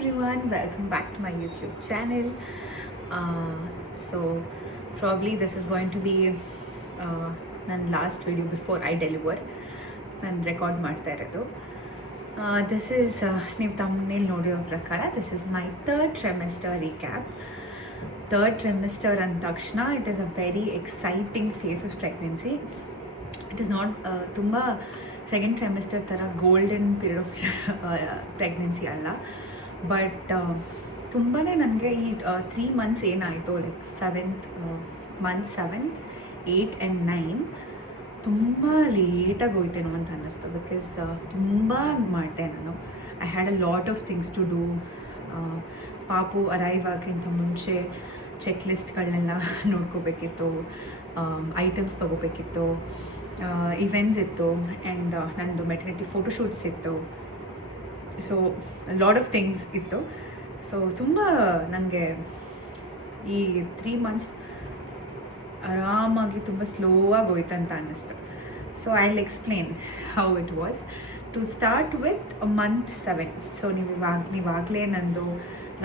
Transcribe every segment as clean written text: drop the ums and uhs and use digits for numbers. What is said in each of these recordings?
everyone, welcome back to my YouTube channel. So probably this is going to be ನನ್ನ last video before I deliver ನಾನು record ಮಾಡ್ತಾ ಇರೋದು. This is ನೀವು ತಮ್ಮನೇಲಿ ನೋಡಿರೋ ಪ್ರಕಾರ this is my third trimester recap. Third trimester ಅಂದ ತಕ್ಷಣ it is a very exciting phase of pregnancy. It is not ತುಂಬ ಸೆಕೆಂಡ್ ಟ್ರೈಮಿಸ್ಟರ್ ಥರ ಗೋಲ್ಡನ್ ಪೀರಿಯಡ್ ಆಫ್ ಪ್ರೆಗ್ನೆನ್ಸಿ ಅಲ್ಲ, ಬಟ್ ತುಂಬಾ ನನಗೆ ಈ 3 months ಏನಾಯಿತು, ಲೈಕ್ 7th month 7, 8 and 9 ತುಂಬ ಲೇಟಾಗಿ ಹೋಯ್ತೇನೋ ಅಂತ ಅನ್ನಿಸ್ತು. ಬಿಕಾಸ್ ತುಂಬ ಮಾಡಿದೆ ನಾನು. I had a lot of things to do. ಪಾಪು ಅರೈವ್ ಆಗೋಕ್ಕಿಂತ ಮುಂಚೆ ಚೆಕ್ ಲಿಸ್ಟ್ಗಳನ್ನೆಲ್ಲ ನೋಡ್ಕೋಬೇಕಿತ್ತು, ಐಟಮ್ಸ್ ತೊಗೋಬೇಕಿತ್ತು, ಇವೆಂಟ್ಸ್ ಇತ್ತು, ಆ್ಯಂಡ್ ನನ್ನದು ಮೆಟರ್ನಿಟಿ ಫೋಟೋಶೂಟ್ಸ್ ಇತ್ತು. ಸೊ ಲಾಟ್ ಆಫ್ ಥಿಂಗ್ಸ್ ಇತ್ತು. ಸೊ ತುಂಬ ನನಗೆ ಈ 3 months ಆರಾಮಾಗಿ ತುಂಬ ಸ್ಲೋ ಆಗಿ ಹೋಯ್ತು ಅಂತ ಅನ್ನಿಸ್ತು. So I will explain how it was. To start with month 7. So ನೀವಾಗಲೇ ನಂದು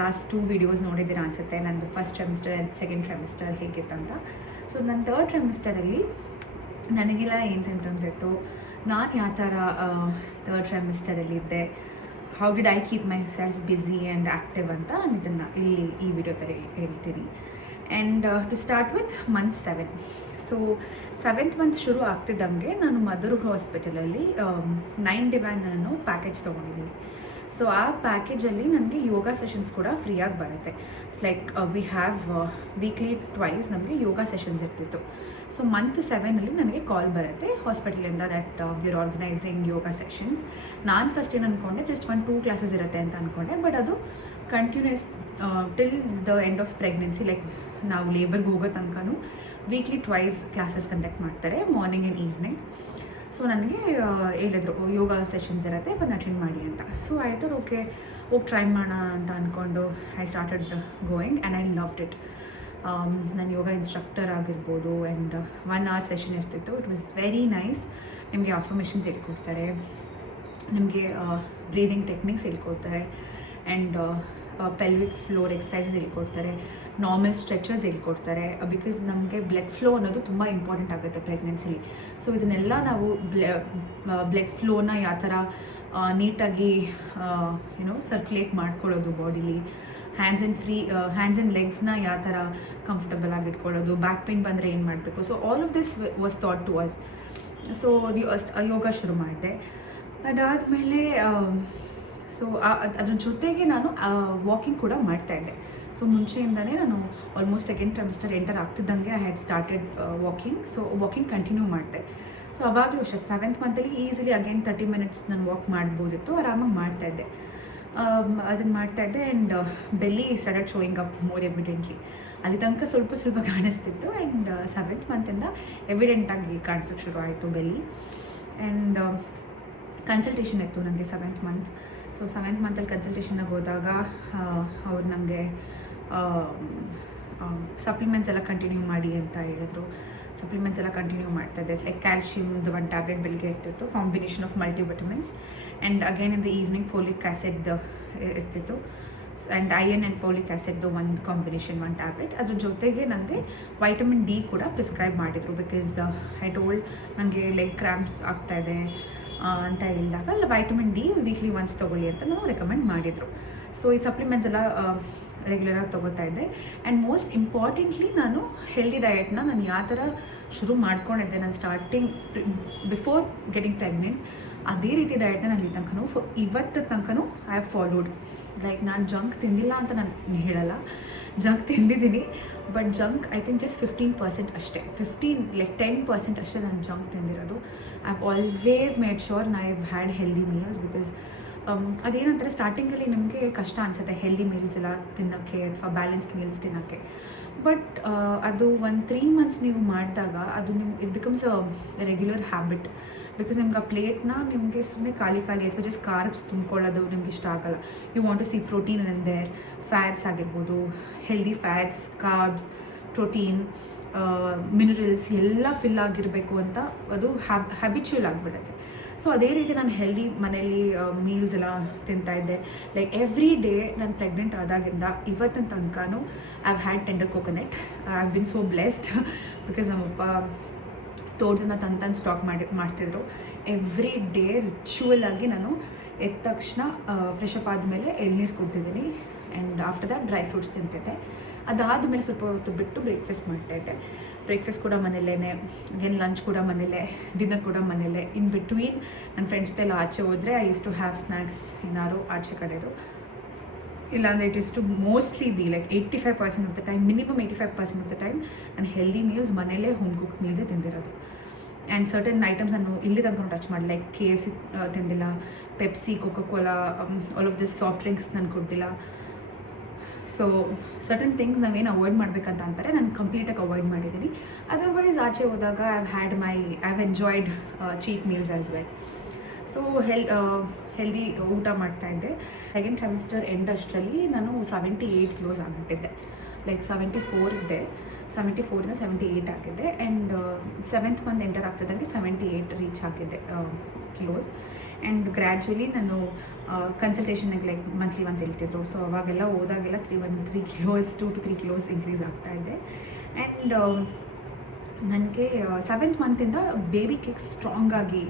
ಲಾಸ್ಟ್ 2 videos ನೋಡಿದ್ದೀರಾ ಅನಿಸುತ್ತೆ, ನಂದು first trimester and second trimester ಹೇಗಿತ್ತಂತ. ಸೊ ನನ್ನ ಥರ್ಡ್ ಟ್ರೈಮಿಸ್ಟರಲ್ಲಿ ನನಗೆಲ್ಲ ಏನು ಸಿಂಪ್ಟಮ್ಸ್ ಇತ್ತು, ನಾನು ಯಾವ ಥರ ಥರ್ಡ್ ಟ್ರೈಮಿಸ್ಟರಲ್ಲಿದ್ದೆ, how did I keep myself busy and active ಅಂತ ನಾನು ಇದನ್ನು ಇಲ್ಲಿ ಈ ವಿಡಿಯೋ ಥರ ಹೇಳ್ತೀನಿ. And to start with month 7. So 7th month ಶುರು ಆಗ್ತಿದ್ದಂಗೆ ನಾನು ಮದರ್ ಹಾಸ್ಪಿಟಲಲ್ಲಿ 9 Divine ಅನ್ನೋ ಪ್ಯಾಕೇಜ್ ತೊಗೊಂಡಿದ್ದೀನಿ. ಸೊ ಆ ಪ್ಯಾಕೇಜಲ್ಲಿ ನನಗೆ ಯೋಗ ಸೆಷನ್ಸ್ ಕೂಡ ಫ್ರೀಯಾಗಿ ಬರುತ್ತೆ. It's like we have weekly twice ನಮಗೆ ಯೋಗ ಸೆಷನ್ಸ್ ಇರ್ತಿತ್ತು. ಸೊ month 7 ನನಗೆ ಕಾಲ್ ಬರುತ್ತೆ ಹಾಸ್ಪಿಟಲಿಂದ that we are organizing yoga sessions. ನಾನು ಫಸ್ಟ್ ಏನು ಅಂದ್ಕೊಂಡೆ, ಜಸ್ಟ್ 1-2 classes ಇರುತ್ತೆ ಅಂತ ಅಂದ್ಕೊಂಡೆ, ಬಟ್ ಅದು continues till the end of pregnancy, like ನಾವು ಲೇಬರ್ಗೆ ಹೋಗೋ ತನಕನೂ ವೀಕ್ಲಿ ಟ್ವೈಸ್ ಕ್ಲಾಸಸ್ ಕಂಡಕ್ಟ್ ಮಾಡ್ತಾರೆ, ಮಾರ್ನಿಂಗ್ ಆ್ಯಂಡ್ ಈವ್ನಿಂಗ್. ಸೊ ನನಗೆ ಹೇಳಿದ್ರು ಯೋಗ ಸೆಷನ್ಸ್ ಇರುತ್ತೆ, ಬಂದು ಅಟೆಂಡ್ ಮಾಡಿ ಅಂತ. ಸೊ ಆಯಿತು, ಓಕೆ ಹೋಗಿ ಟ್ರೈ ಮಾಡೋಣ ಅಂತ ಅಂದ್ಕೊಂಡು I started going and I loved it. ನನ್ನ ಯೋಗ ಇನ್ಸ್ಟ್ರಕ್ಟರ್ ಆಗಿರ್ಬೋದು, ಆ್ಯಂಡ್ 1 hour ಸೆಷನ್ ಇರ್ತಿತ್ತು. It was very nice. ನಿಮಗೆ ಅಫರ್ಮೇಷನ್ಸ್ ಹೇಳ್ಕೊಡ್ತಾರೆ, ನಿಮಗೆ ಬ್ರೀದಿಂಗ್ ಟೆಕ್ನಿಕ್ಸ್ ಹೇಳ್ಕೊಡ್ತಾರೆ, ಆ್ಯಂಡ್ ಪೆಲ್ವಿಕ್ ಫ್ಲೋರ್ ಎಕ್ಸಸೈಸಸ್ ಹೇಳ್ಕೊಡ್ತಾರೆ, ನಾರ್ಮಲ್ ಸ್ಟ್ರೆಚರ್ಸ್ ಹೇಳ್ಕೊಡ್ತಾರೆ. ಬಿಕಾಸ್ ನಮಗೆ ಬ್ಲಡ್ ಫ್ಲೋ ಅನ್ನೋದು ತುಂಬ ಇಂಪಾರ್ಟೆಂಟ್ ಆಗುತ್ತೆ ಪ್ರೆಗ್ನೆನ್ಸಿಲಿ. ಸೊ ಇದನ್ನೆಲ್ಲ ನಾವು ಬ್ಲಡ್ ಫ್ಲೋನ ಯಾವ ಥರ ನೀಟಾಗಿ ಸರ್ಕ್ಯುಲೇಟ್ ಮಾಡ್ಕೊಳ್ಳೋದು ಬಾಡಿಲಿ, ಹ್ಯಾಂಡ್ಸ್ ಆ್ಯಂಡ್ ಲೆಗ್ಸ್ನ ಯಾವ ಥರ ಕಂಫರ್ಟಬಲ್ ಆಗಿ ಇಟ್ಕೊಳ್ಳೋದು, ಬ್ಯಾಕ್ ಪೇನ್ ಬಂದರೆ ಏನು ಮಾಡಬೇಕು. So all of this was thought to us. So yoga ಶುರು ಮಾಡಿದೆ. ಅದಾದಮೇಲೆ ಸೊ ಅದ್ರ ಜೊತೆಗೆ ನಾನು ವಾಕಿಂಗ್ ಕೂಡ ಮಾಡ್ತಾಯಿದ್ದೆ. ಸೊ ಮುಂಚೆಯಿಂದನೇ ನಾನು ಆಲ್ಮೋಸ್ಟ್ ಸೆಕೆಂಡ್ ಟ್ರೈಮಿಸ್ಟರ್ ಎಂಟರ್ ಆಗ್ತಿದ್ದಂಗೆ I had started walking. So walking continue ಮಾಡಿದೆ. ಸೊ ಅವಾಗಲೂ ಅಷ್ಟೇ 7th monthಲ್ಲಿ ಈಸಿಲಿ ಅಗೇನ್ 30 minutes ನಾನು ವಾಕ್ ಮಾಡ್ಬೋದಿತ್ತು, ಆರಾಮಾಗಿ ಮಾಡ್ತಾಯಿದ್ದೆ. ಅದನ್ನು ಮಾಡ್ತಾಯಿದ್ದೆ. And belly started showing up more evidently. ಅಲ್ಲಿ ತನಕ ಸ್ವಲ್ಪ ಕಾಣಿಸ್ತಿತ್ತು, ಆ್ಯಂಡ್ 7th monthಯಿಂದ ಎವಿಡೆಂಟಾಗಿ ಕಾಣಿಸೋಕ್ಕೆ ಶುರು ಆಯಿತು ಬೆಲ್ಲಿ. ಆ್ಯಂಡ್ ಕನ್ಸಲ್ಟೇಷನ್ ಇತ್ತು ನನಗೆ 7th month. ಸೊ 7th monthಲ್ಲಿ ಕನ್ಸಲ್ಟೇಷನ್ಗೆ ಹೋದಾಗ ಅವ್ರು ನನಗೆ ಸಪ್ಲಿಮೆಂಟ್ಸ್ ಎಲ್ಲ ಕಂಟಿನ್ಯೂ ಮಾಡಿ ಅಂತ ಹೇಳಿದ್ರು. ಸಪ್ಲಿಮೆಂಟ್ಸ್ ಎಲ್ಲ ಕಂಟಿನ್ಯೂ ಮಾಡ್ತಾಯಿದ್ದೆ. ಲೈಕ್ ಕ್ಯಾಲ್ಶಿಯಮ್ದು 1 ಟ್ಯಾಬ್ಲೆಟ್ ಬೆಳಿಗ್ಗೆ ಇರ್ತಿತ್ತು, combination of multivitamins, and again in the evening folic acid ಇರ್ತಿತ್ತು, ಆ್ಯಂಡ್ ಐರನ್ ಆ್ಯಂಡ್ ಫೋಲಿಕ್ ಆ್ಯಸಿಡ್ದು 1 ಕಾಂಬಿನೇಷನ್ 1 ಟ್ಯಾಬ್ಲೆಟ್. ಅದ್ರ ಜೊತೆಗೆ ನನಗೆ ವೈಟಮಿನ್ ಡಿ ಕೂಡ ಪ್ರಿಸ್ಕ್ರೈಬ್ ಮಾಡಿದರು. ಬಿಕಾಸ್ ಐ ಟೋಲ್ಡ್ ನನಗೆ ಲೆಗ್ ಕ್ರ್ಯಾಂಪ್ಸ್ ಆಗ್ತಾಯಿದೆ ಅಂತ ಹೇಳಿದಾಗ ಅಲ್ಲ, ವೈಟಮಿನ್ ಡಿ ವೀಕ್ಲಿ ಒನ್ಸ್ ತೊಗೊಳ್ಳಿ ಅಂತ ನಾವು ರೆಕಮೆಂಡ್ ಮಾಡಿದರು. ಸೊ ಈ ಸಪ್ಲಿಮೆಂಟ್ಸ್ ಎಲ್ಲ ರೆಗ್ಯುಲರಾಗಿ ತೊಗೋತಾ ಇದ್ದೆ. ಆ್ಯಂಡ್ ಮೋಸ್ಟ್ ಇಂಪಾರ್ಟೆಂಟ್ಲಿ ನಾನು ಹೆಲ್ದಿ ಡಯಟ್ನ ನಾನು ಯಾವ ಥರ ಶುರು ಮಾಡ್ಕೊಂಡಿದ್ದೆ ನಾನು ಸ್ಟಾರ್ಟಿಂಗ್ ಬಿಫೋರ್ ಗೆಟಿಂಗ್ ಪ್ರೆಗ್ನೆಂಟ್, ಅದೇ ರೀತಿ ಡಯಟ್ನ ನಾನು ಇಲ್ಲಿ ತನಕನೂ ಇವತ್ತು ತನಕನೂ ಐ ಹ್ಯಾವ್ ಫಾಲೋಡ್. ಲೈಕ್ ನಾನು ಜಂಕ್ ತಿಂದಿಲ್ಲ ಅಂತ ನಾನು ಹೇಳಲ್ಲ, ಜಂಕ್ ತಿಂದಿದ್ದೀನಿ, but junk I think just 15% ಅಷ್ಟೇ, 10% ಅಷ್ಟೇ ನಾನು ಜಂಕ್ ತಿಂದಿರೋದು. I have always made sure I have had healthy meals. Because ಅದೇನಂತಾರೆ, ಸ್ಟಾರ್ಟಿಂಗಲ್ಲಿ ನಿಮಗೆ ಕಷ್ಟ ಅನಿಸುತ್ತೆ ಹೆಲ್ದಿ ಮೀಲ್ಸ್ ಎಲ್ಲ ತಿನ್ನೋಕ್ಕೆ ಅಥವಾ ಬ್ಯಾಲೆನ್ಸ್ಡ್ ಮೀಲ್ ತಿನ್ನೋಕ್ಕೆ. ಬಟ್ ಅದು 3 months ನೀವು ಮಾಡಿದಾಗ ಅದು it becomes a regular habit. Because ನಿಮ್ಗೆ ಆ ಪ್ಲೇಟ್ನ ನಿಮಗೆ ಸುಮ್ಮನೆ ಖಾಲಿ ಅಥವಾ ಜಸ್ಟ್ ಕಾರ್ಬ್ಸ್ ತುಂಬ್ಕೊಳ್ಳೋದು ನಿಮ್ಗೆ ಇಷ್ಟ ಆಗಲ್ಲ. You want to see protein in there, fats ಆಗಿರ್ಬೋದು, healthy fats, carbs, protein, minerals ಎಲ್ಲ ಫಿಲ್ ಆಗಿರಬೇಕು ಅಂತ ಅದು ಹ್ಯಾಬಿಚುವಲ್ ಆಗಿಬಿಡುತ್ತೆ. ಸೊ ಅದೇ ರೀತಿ ನಾನು ಹೆಲ್ದಿ ಮನೇಲಿ ಮೀಲ್ಸ್ ಎಲ್ಲ ತಿಂತಾಯಿದ್ದೆ. ಲೈಕ್ ಎವ್ರಿ ಡೇ ನಾನು ಪ್ರೆಗ್ನೆಂಟ್ ಆದಾಗಿಂದ ಇವತ್ತಿನ ತನಕನೂ I have had tender coconut. I have been so blessed because ನಮ್ಮಪ್ಪ ತೋಟದಿಂದ ತಂದು ಸ್ಟಾಕ್ ಮಾಡ್ತಿದ್ರು. ಎವ್ರಿ ಡೇ ರಿಚುವಲ್ ಆಗಿ ನಾನು ಎದ್ದ ತಕ್ಷಣ ಫ್ರೆಶ್ ಅಪ್ ಆದಮೇಲೆ ಎಳ್ನೀರು ಕೊಡ್ತಿದ್ದೀನಿ. And after that dry fruits ತಿಂತಿದ್ದೆ. ಅದಾದಮೇಲೆ ಸ್ವಲ್ಪ ಹೊತ್ತು ಬಿಟ್ಟು ಬ್ರೇಕ್ಫಾಸ್ಟ್ ಮಾಡ್ತಾಯಿದ್ದೆ. ಬ್ರೇಕ್ಫಾಸ್ಟ್ ಕೂಡ ಮನೇಲೇ, ಅಗೇನ್ ಲಂಚ್ ಕೂಡ ಮನೇಲೇ, ಡಿನ್ನರ್ ಕೂಡ ಮನೇಲೇ. ಇನ್ ಬಿಟ್ವೀನ್ ನನ್ನ ಫ್ರೆಂಡ್ಸ್ ಜೊತೆ ಎಲ್ಲ ಆಚೆ ಹೋದರೆ I use to have snacks ಏನಾದ್ರು ಆಚೆ ಕಡೆದು. ಇಲ್ಲಾಂದರೆ it is to mostly be like 85% of the time, minimum 85% of the time ನಾನು ಹೆಲ್ದಿ ಮೀಲ್ಸ್ ಮನೇಲೇ ಹೋಮ್ ಕುಕ್ ಮೀಲ್ಸೇ ತಿಂದಿರೋದು. ಆ್ಯಂಡ್ ಸರ್ಟನ್ ಐಟಮ್ಸ್ ನಾನು ಇಲ್ಲಿ ತನಕ ಟಚ್ ಮಾಡಿ, ಲೈಕ್ KFC ತಿಂದಿಲ್ಲ, Pepsi, Coca Cola, all of this soft drinks ನಾನು ಕೊಟ್ಟಿಲ್ಲ. ಸೊ ಸರ್ಟನ್ ಥಿಂಗ್ಸ್ ನಾವೇನು ಅವಾಯ್ಡ್ ಮಾಡಬೇಕಂತ ಅಂತಾರೆ, ನಾನು ಕಂಪ್ಲೀಟಾಗಿ ಅವಾಯ್ಡ್ ಮಾಡಿದ್ದೀನಿ. ಅದರ್ವೈಸ್ ಆಚೆ ಹೋದಾಗ I have enjoyed cheat meals as well. So healthy ಊಟ ಮಾಡ್ತಾಯಿದ್ದೆ. ಸೆಕೆಂಡ್ ಟ್ರೈಮಿಸ್ಟರ್ ಎಂಡ್ ಅಷ್ಟರಲ್ಲಿ ನಾನು 78 ಕಿಲೋಸ್ ಆಗಿಬಿಟ್ಟಿದ್ದೆ. ಲೈಕ್ 74 ಇದ್ದೆ, 74ಇಂದ 78 ಆಗಿದ್ದೆ. ಆ್ಯಂಡ್ 7th ಮಂತ್ ಎಂಟರ್ ಆಗ್ತಿದ್ದಂಗೆ 78 ರೀಚ್ ಆಗಿದ್ದೆ ಕಿಲೋಸ್. ಆ್ಯಂಡ್ ಗ್ರ್ಯಾಜುವಲಿ ನಾನು ಕನ್ಸಲ್ಟೇಷನ್ಗೆ ಲೈಕ್ ಮಂತ್ಲಿ ಒನ್ಸ್ ಹೇಳ್ತಿದ್ರು. ಸೊ ಅವಾಗೆಲ್ಲ ಹೋದಾಗೆಲ್ಲ 3 ಕಿಲೋಸ್ 2 to 3 ಕಿಲೋಸ್ ಇನ್ಕ್ರೀಸ್ ಆಗ್ತಾಯಿದ್ದೆ. ಆ್ಯಂಡ್ ನನಗೆ 7th ಮಂತಿಂದ ಬೇಬಿ ಕಿಕ್ ಸ್ಟ್ರಾಂಗಾಗಿ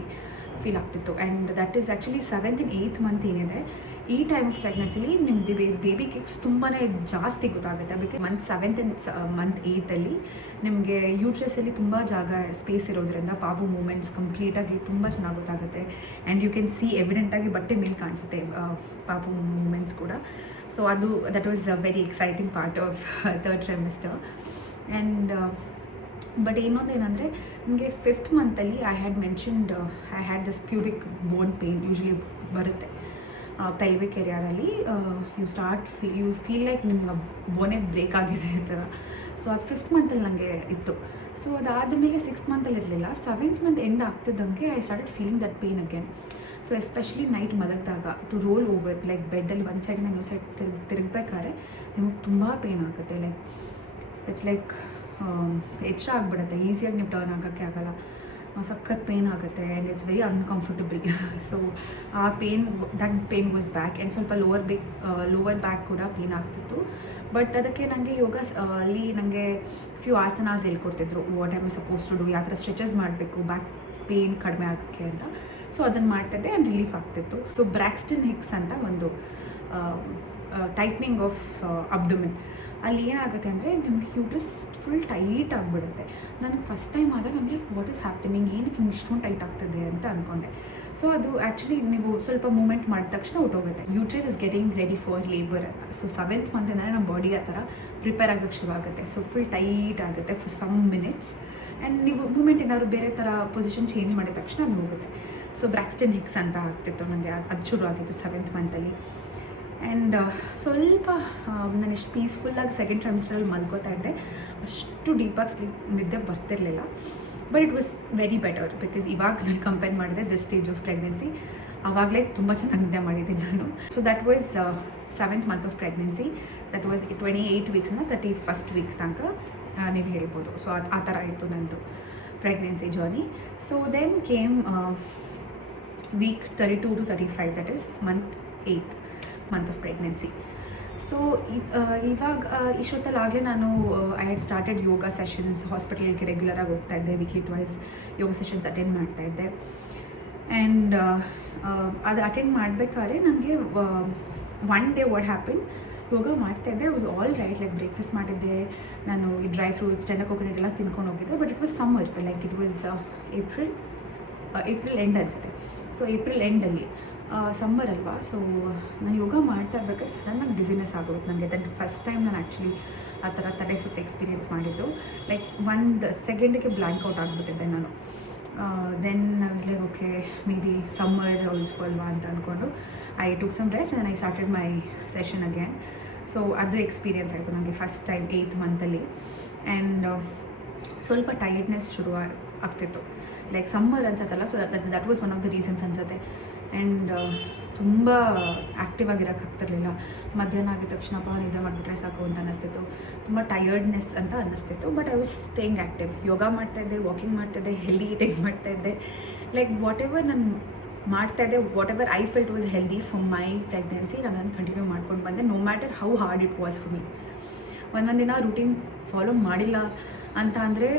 ಫೀಲ್ ಆಗ್ತಿತ್ತು. And that is actually 7th and 8th month ಏನಿದೆ, ಈ ಟೈಮ್ ಆಫ್ ಪ್ರೆಗ್ನೆನ್ಸಿಲಿ ನಿಮ್ಮದು ಬೇಬಿ ಕಿಕ್ಸ್ ತುಂಬಾ ಜಾಸ್ತಿ ಗೊತ್ತಾಗುತ್ತೆ. Because month 7th and month 8th ನಿಮಗೆ ಯೂಟ್ರಸಲ್ಲಿ ತುಂಬ ಜಾಗ ಸ್ಪೇಸ್ ಇರೋದ್ರಿಂದ ಪಾಪು ಮೂಮೆಂಟ್ಸ್ ಕಂಪ್ಲೀಟಾಗಿ ತುಂಬ ಚೆನ್ನಾಗಿ ಗೊತ್ತಾಗುತ್ತೆ. ಆ್ಯಂಡ್ ಯು ಕ್ಯಾನ್ ಸಿ ಎವಿಡೆಂಟಾಗಿ ಬಟ್ಟೆ ಮೇಲೆ ಕಾಣಿಸುತ್ತೆ ಪಾಪು ಮೂಮೆಂಟ್ಸ್ ಕೂಡ. So that was a very exciting part of 3rd trimester. And but ಏನಂದರೆ ನನಗೆ 5th ಮಂತಲ್ಲಿ I had this pubic bone pain usually ಬರುತ್ತೆ ಪೆಲ್ವಿಕ್ ಏರಿಯಾದಲ್ಲಿ. ಯು ಫೀಲ್ ಲೈಕ್ ನಿಮ್ಗೆ ಬೋನೇ ಬ್ರೇಕ್ ಆಗಿದೆ ಆ ಥರ. ಸೊ ಅದು 5th ಮಂತಲ್ಲಿ ನನಗೆ ಇತ್ತು. ಸೊ ಅದಾದಮೇಲೆ 6th ಮಂತಲ್ಲಿ ಇರಲಿಲ್ಲ. 7th ಮಂತ್ ಎಂಡ್ ಆಗ್ತಿದ್ದಂಗೆ I started feeling that pain again. So especially night ಮಲಗಿದಾಗ ಟು ರೋಲ್ ಓವರ್, ಲೈಕ್ ಬೆಡ್ಡಲ್ಲಿ ಒಂದು ಸೈಡಿಂದ ಇನ್ನೊಂದು ಸೈಡ್ ತಿರುಗಬೇಕಾದ್ರೆ ನಿಮಗೆ ತುಂಬ ಪೇನ್ ಆಗುತ್ತೆ. ಲೈಕ್ ಇಟ್ಸ್ ಲೈಕ್ ಎಚ್ಚರ ಆಗಿಬಿಡುತ್ತೆ, ಈಸಿಯಾಗಿ ನೀವು ಟರ್ನ್ ಆಗೋಕ್ಕೆ ಆಗೋಲ್ಲ, ಸಖತ್ ಪೇನ್ ಆಗುತ್ತೆ. And it's very uncomfortable. So ಆ that pain was back. And ಸ್ವಲ್ಪ ಲೋವರ್ ಬ್ಯಾಕ್ ಕೂಡ ಪೇನ್ ಆಗ್ತಿತ್ತು. ಬಟ್ ಅದಕ್ಕೆ ನನಗೆ ಯೋಗ ಅಲ್ಲಿ ನನಗೆ ಫ್ಯೂ ಆಸನಾಸ್ ಹೇಳ್ಕೊಡ್ತಿದ್ರು, what I am suppose to do, ಯಾವ ಥರ ಸ್ಟ್ರೆಚಸ್ ಮಾಡಬೇಕು ಬ್ಯಾಕ್ ಪೇನ್ ಕಡಿಮೆ ಆಗೋಕ್ಕೆ ಅಂತ. ಸೊ ಅದನ್ನು ಮಾಡ್ತಿದ್ದೆ ಆ್ಯಂಡ್ ರಿಲೀಫ್ ಆಗ್ತಿತ್ತು. ಸೊ ಬ್ರ್ಯಾಕ್ಸ್ಟನ್ ಹಿಕ್ಸ್ ಅಂತ ಒಂದು ಟೈಟ್ನಿಂಗ್ ಆಫ್ ಅಬ್ಡೊಮೆನ್, ಅಲ್ಲಿ ಏನಾಗುತ್ತೆ ಅಂದರೆ ನಿಮಗೆ ಯೂಟ್ರಸ್ ಫುಲ್ ಟೈಟ್ ಆಗಿಬಿಡುತ್ತೆ. ನನಗೆ ಫಸ್ಟ್ ಟೈಮ್ ಆದಾಗ ನಮಗೆ ವಾಟ್ ಈಸ್ ಹ್ಯಾಪನಿಂಗ್, ಏನಕ್ಕೆ ಹಿಂಗೆ ಇಷ್ಟೊಂದು ಟೈಟ್ ಆಗ್ತದೆ ಅಂತ ಅಂದ್ಕೊಂಡೆ. ಸೊ ಅದು ಆ್ಯಕ್ಚುಲಿ ನೀವು ಸ್ವಲ್ಪ ಮೂಮೆಂಟ್ ಮಾಡಿದ ತಕ್ಷಣ ಹೊಟ್ಟೋಗುತ್ತೆ. Uterus is getting ready for labour ಅಂತ. ಸೊ 7th ಮಂತಿಂದ ನಮ್ಮ ಬಾಡಿ ಆ ಥರ ಪ್ರಿಪೇರ್ ಆಗೋಕ್ಕೆ ಶುರು ಆಗುತ್ತೆ. ಸೊ ಫುಲ್ ಟೈಟ್ ಆಗುತ್ತೆ ಫಾರ್ ಸಮ್ ಮಿನಿಟ್ಸ್. ಆ್ಯಂಡ್ ನೀವು ಮೂಮೆಂಟ್ ಏನಾದ್ರು ಬೇರೆ ಥರ ಪೊಸಿಷನ್ ಚೇಂಜ್ ಮಾಡಿದ ತಕ್ಷಣ ಅದು ಹೋಗುತ್ತೆ. ಸೊ ಬ್ರ್ಯಾಕ್ಸ್ಟನ್ ಹಿಕ್ಸ್ ಅಂತ ಆಗ್ತಿತ್ತು ನನಗೆ. ಅದು ಶುರು ಆಗಿತ್ತು 7th ಮಂತಲ್ಲಿ. ಆ್ಯಂಡ್ ಸ್ವಲ್ಪ ನಾನು ಎಷ್ಟು ಪೀಸ್ಫುಲ್ಲಾಗಿ 2nd ಟ್ರೈಮಿಸ್ಟರಲ್ಲಿ ಮಲ್ಕೋತಾ ಇದ್ದೆ, ಅಷ್ಟು ಡೀಪಾಗಿ ನಿದ್ದೆ ಬರ್ತಿರಲಿಲ್ಲ. But it was very better because ಇವಾಗ ನಾನು ಕಂಪೇರ್ ಮಾಡಿದೆ ದಿಸ್ ಸ್ಟೇಜ್ ಆಫ್ ಪ್ರೆಗ್ನೆನ್ಸಿ, ಆವಾಗಲೇ ತುಂಬ ಚೆನ್ನಾಗಿ ನಿದ್ದೆ ಮಾಡಿದ್ದೀನಿ ನಾನು. So that was 7th month of pregnancy. That was 28 ವೀಕ್ಸಿಂದ 31st ವೀಕ್ ತನಕ ನೀವು ಹೇಳ್ಬೋದು. ಸೊ ಆ ಥರ ಇತ್ತು ನನ್ನದು pregnancy journey. So then came week 32 to 35, that is month 8th month of pregnancy. So ಇವಾಗ ಇಷ್ಟೊತ್ತಲ್ಲಾಗಲೇ ನಾನು I had started yoga sessions. ಹಾಸ್ಪಿಟಲ್ಗೆ ರೆಗ್ಯುಲರಾಗಿ ಹೋಗ್ತಾ ಇದ್ದೆ, weekly twice yoga sessions attend ಮಾಡ್ತಾಯಿದ್ದೆ. ಆ್ಯಂಡ್ ಅದು ಅಟೆಂಡ್ ಮಾಡಬೇಕಾದ್ರೆ ನನಗೆ ಒನ್ ಡೇ ವಾಟ್ ಹ್ಯಾಪನ್, ಯೋಗ ಮಾಡ್ತಾಯಿದ್ದೆ, was all right. Like breakfast ಮಾಡಿದ್ದೆ ನಾನು, ಈ ಡ್ರೈ ಫ್ರೂಟ್ಸ್, ಟೆಂಡರ್ ಕೋಕೋನಟ್ ಎಲ್ಲ ತಿನ್ಕೊಂಡು ಹೋಗಿದ್ದೆ. But it was summer, like it was April end ಅನಿಸುತ್ತೆ. ಸೊ ಏಪ್ರಿಲ್ ಎಂಡಲ್ಲಿ ಸಮ್ಮರ್ ಅಲ್ವಾ. ಸೊ ನಾನು ಯೋಗ ಮಾಡ್ತಾ ಇರ್ಬೇಕಾದ್ರೆ ಸಡನ್ನಾಗಿ ಡಿಸಿನೆಸ್ ಆಗೋಯ್ತು ನನಗೆ. ದಟ್ ಫಸ್ಟ್ ಟೈಮ್ ನಾನು ಆ್ಯಕ್ಚುಲಿ ಆ ಥರ ತಲೆ ಸುತ್ತ ಎಕ್ಸ್ಪೀರಿಯೆನ್ಸ್ ಮಾಡಿದ್ದು. ಲೈಕ್ 1 ಸೆಕೆಂಡಿಗೆ ಬ್ಲ್ಯಾಂಕ್ ಔಟ್ ಆಗಿಬಿಟ್ಟಿದ್ದೆ ನಾನು. Then I was like okay, maybe summer also ಅಲ್ವಾ ಅಂತ ಅಂದ್ಕೊಂಡು I took some rest and I started my session again. So ಅದು ಎಕ್ಸ್ಪೀರಿಯೆನ್ಸ್ ಆಯಿತು ನನಗೆ ಫಸ್ಟ್ ಟೈಮ್ 8th ಮಂತಲ್ಲಿ. ಆ್ಯಂಡ್ ಸ್ವಲ್ಪ ಟೈರ್ಡ್ನೆಸ್ ಶುರು ಆಗ್ತಿತ್ತು, ಲೈಕ್ ಸಮ್ಮರ್ ಅನ್ಸತ್ತಲ್ಲ. So that was one of the reasons ಅನ್ಸುತ್ತೆ. ಆ್ಯಂಡ್ ತುಂಬ ಆ್ಯಕ್ಟಿವ್ ಆಗಿರೋಕ್ಕಾಗ್ತಿರ್ಲಿಲ್ಲ. ಮಧ್ಯಾಹ್ನ ಆಗಿದ ತಕ್ಷಣ ನಿದ್ದೆ ಮಾಡಿಬಿಟ್ರೆ ಸಾಕು ಅಂತ ಅನ್ನಿಸ್ತಿತ್ತು, ತುಂಬ ಟಯರ್ಡ್ನೆಸ್ ಅಂತ ಅನ್ನಿಸ್ತಿತ್ತು. But I was staying active. ಯೋಗ ಮಾಡ್ತಾಯಿದ್ದೆ, ವಾಕಿಂಗ್ ಮಾಡ್ತಾಯಿದ್ದೆ, ಹೆಲ್ದಿ ಈಟಿಂಗ್ ಮಾಡ್ತಾಯಿದ್ದೆ. ಲೈಕ್ ವಾಟ್ ಎವರ್ ನಾನು ಮಾಡ್ತಾಯಿದ್ದೆ. Whatever I felt was healthy for my pregnancy ನಾನು ಕಂಟಿನ್ಯೂ ಮಾಡ್ಕೊಂಡು ಬಂದೆ, no matter how hard it was for me. ಒಂದೊಂದು ದಿನ ರೂಟೀನ್ ಫಾಲೋ ಮಾಡಿಲ್ಲ ಅಂತ ಅಂದರೆ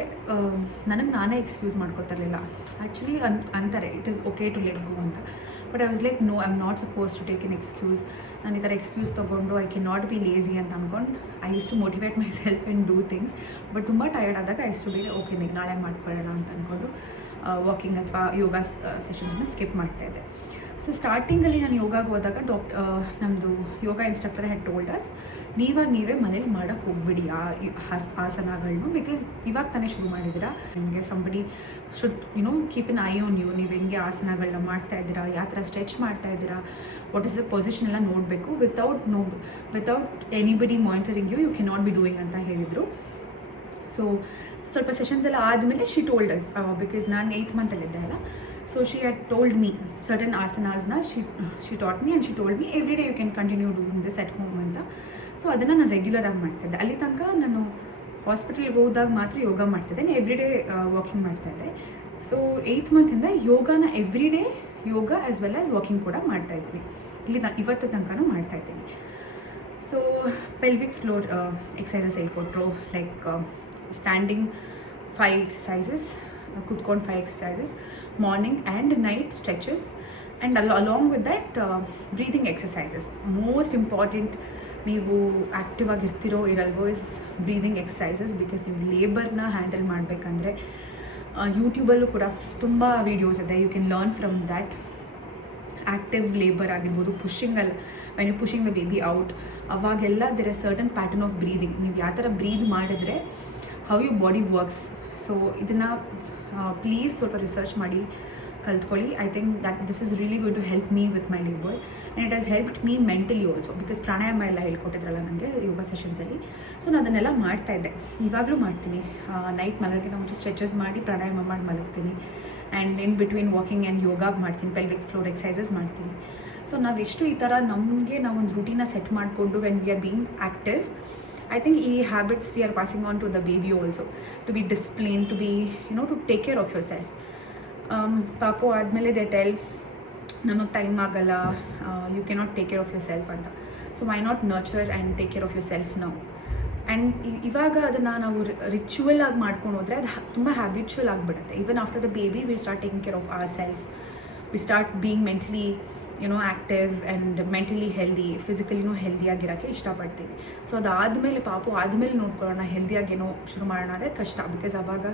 ನನಗೆ ನಾನೇ ಎಕ್ಸ್ಕ್ಯೂಸ್ ಮಾಡ್ಕೊತಿರ್ಲಿಲ್ಲ. ಆ್ಯಕ್ಚುಲಿ ಅಂತಾರೆ it is okay to let go ಅಂತ, but I was like no, I am not suppose to take an excuse. ನಾನು ಈ ಥರ ಎಕ್ಸ್ಕ್ಯೂಸ್ ತೊಗೊಂಡು I can not be lazy ಅಂತ ಅಂದ್ಕೊಂಡು I use to motivate myself and do things. But ತುಂಬ tired ಆದಾಗ I to be okay ನಾಳೆ ಮಾಡ್ಕೊಳ್ಳೋಣ ಅಂತ ಅಂದ್ಕೊಂಡು ವಾಕಿಂಗ್ ಅಥವಾ ಯೋಗ ಸೆಷನ್ಸ್ನ ಸ್ಕಿಪ್ ಮಾಡ್ತಾಯಿದ್ದೆ. ಸೊ ಸ್ಟಾರ್ಟಿಂಗಲ್ಲಿ ನಾನು ಯೋಗಾಗೆ ಹೋದಾಗ ನಮ್ಮದು ಯೋಗ ಇನ್ಸ್ಟ್ರಕ್ಟರ್ ಹ್ಯಾಡ್ ಟೋಲ್ಡ್ ಅಸ್, ನೀವೇ ಮನೇಲಿ ಮಾಡೋಕ್ಕೆ ಹೋಗ್ಬಿಡಿ ಆಸನಗಳನ್ನೂ, ಬಿಕಾಸ್ ಇವಾಗ ತಾನೇ ಶುರು ಮಾಡಿದ್ದೀರಾ, ನಿಮಗೆ somebody should keep an eye on you. ನೀವು ಹೆಂಗೆ ಆಸನಗಳನ್ನ ಮಾಡ್ತಾ ಇದ್ದೀರಾ, ಯಾವ ಥರ ಸ್ಟ್ರೆಚ್ ಮಾಡ್ತಾ ಇದ್ದೀರಾ, ವಾಟ್ ಇಸ್ ದ ಪೊಸಿಷನ್ ಎಲ್ಲ ನೋಡಬೇಕು. Without anybody monitoring you can not be doing ಅಂತ ಹೇಳಿದರು. ಸೊ ಸ್ವಲ್ಪ ಸೆಷನ್ಸ್ ಎಲ್ಲ ಆದಮೇಲೆ ಶಿ ಟೋಲ್ಡ್ ಅಸ್, ಬಿಕಾಸ್ ನಾನು 8th ಮಂತಲ್ಲಿದ್ದೆ ಅಲ್ಲ, so she had told me certain ಆಸನಾಸ್ನ she taught me and she told me every day you can continue doing this at home ಅಂತ. ಸೊ ಅದನ್ನು ನಾನು ರೆಗ್ಯುಲರಾಗಿ ಮಾಡ್ತಾಯಿದ್ದೆ. ಅಲ್ಲಿ ತನಕ ನಾನು ಹಾಸ್ಪಿಟಲ್ಗೆ ಹೋದಾಗ ಮಾತ್ರ ಯೋಗ ಮಾಡ್ತಿದ್ದೆ, ನಾನು ಎವ್ರಿ ಡೇ ವಾಕಿಂಗ್ ಮಾಡ್ತಾಯಿದ್ದೆ. ಸೊ 8th ಮಂತಿಂದ ಯೋಗನ ಎವ್ರಿ ಡೇ ಯೋಗ ಆ್ಯಸ್ ವೆಲ್ ಆ್ಯಸ್ ವಾಕಿಂಗ್ ಕೂಡ ಮಾಡ್ತಾಯಿದ್ದೀನಿ, ಇವತ್ತು ತನಕನೂ ಮಾಡ್ತಾಯಿದ್ದೀನಿ. ಸೊ ಪೆಲ್ವಿಕ್ ಫ್ಲೋರ್ ಎಕ್ಸಸೈಸಸ್ ಹೇಳ್ಕೊಟ್ರು, ಲೈಕ್ ಸ್ಟ್ಯಾಂಡಿಂಗ್ 5 ಎಕ್ಸಸೈಸಸ್, ಕುತ್ಕೊಂಡು 5 exercises, morning and night stretches, and along with that breathing exercises. Most important, ನೀವು ಆ್ಯಕ್ಟಿವ್ ಆಗಿರ್ತಿರೋ ಇರಲ್ವೋ ಇಸ್ ಬ್ರೀದಿಂಗ್ ಎಕ್ಸಸೈಸಸ್, ಬಿಕಾಸ್ ನೀವು ಲೇಬರ್ನ ಹ್ಯಾಂಡಲ್ ಮಾಡಬೇಕಂದ್ರೆ ಯೂಟ್ಯೂಬಲ್ಲೂ ಕೂಡ ತುಂಬ ವೀಡಿಯೋಸ್ ಇದೆ, you can learn from that. Active labour ಆಗಿರ್ಬೋದು, ಪುಷಿಂಗಲ್ಲಿ when you pushing the baby out, ಅವಾಗೆಲ್ಲ there is certain pattern of breathing. ನೀವು ಯಾವ ಥರ ಬ್ರೀದ್ ಮಾಡಿದ್ರೆ how you body works. So ಇದನ್ನು ಪ್ಲೀಸ್ ಸ್ವಲ್ಪ ರಿಸರ್ಚ್ ಮಾಡಿ ಕಲ್ತ್ಕೊಳ್ಳಿ. I think that this is really going to help me with my labour, and it has helped me mentally also, because ಪ್ರಾಣಾಯಾಮ ಎಲ್ಲ ಹೇಳ್ಕೊಟ್ಟಿದ್ರಲ್ಲ ನನಗೆ ಯೋಗ ಸೆಷನ್ಸಲ್ಲಿ. ಸೊ ನಾನು ಅದನ್ನೆಲ್ಲ ಮಾಡ್ತಾಯಿದ್ದೆ, ಇವಾಗಲೂ ಮಾಡ್ತೀನಿ. ನೈಟ್ ಮಲಗಿನ ಮುಂಚೆ ಸ್ಟ್ರೆಚಸ್ ಮಾಡಿ ಪ್ರಾಣಾಯಾಮ ಮಾಡಿ ಮಲಗ್ತೀನಿ, and in between walking and ಯೋಗ ಮಾಡ್ತೀನಿ, ಪೆಲ್ವಿಕ್ ಫ್ಲೋರ್ ಎಕ್ಸಸೈಸಸ್ ಮಾಡ್ತೀನಿ. ಸೊ ನಾವೆಷ್ಟು ಈ ಥರ ನಮಗೆ ನಾವೊಂದು ರೂಟೀನ ಸೆಟ್ ಮಾಡಿಕೊಂಡು when we are being active, I think ಈ habits we are passing on to the baby also, to be disciplined, to be to take care of yourself. ಪಾಪು ಆದಮೇಲೆ ದೇ ಟೆಲ್ ನಮಗೆ ಟೈಮ್ ಆಗಲ್ಲ, you cannot take care of yourself ಅಂತ. So why not nurture and take care of yourself ನಾವು. And ಇವಾಗ ಅದನ್ನು ನಾವು ritual ಆಗಿ ಮಾಡ್ಕೊಂಡು ಹೋದರೆ ಅದು ತುಂಬ ಹ್ಯಾಬಿಚುವಲ್ ಆಗಿಬಿಡುತ್ತೆ. Even after the baby we start taking care of ourself, we start being mentally active and mentally healthy, ಫಿಸಿಕಲಿನೂ ಹೆಲ್ದಿಯಾಗಿರೋಕ್ಕೆ ಇಷ್ಟಪಡ್ತೀವಿ. ಸೊ ಅದಾದಮೇಲೆ ಪಾಪು ಆದಮೇಲೆ ನೋಡ್ಕೊಳ್ಳೋಣ, ಹೆಲ್ದಿಯಾಗೇನೋ ಶುರು ಮಾಡೋಣ ಅಂದರೆ ಕಷ್ಟ, ಬಿಕಾಸ್ ಆವಾಗ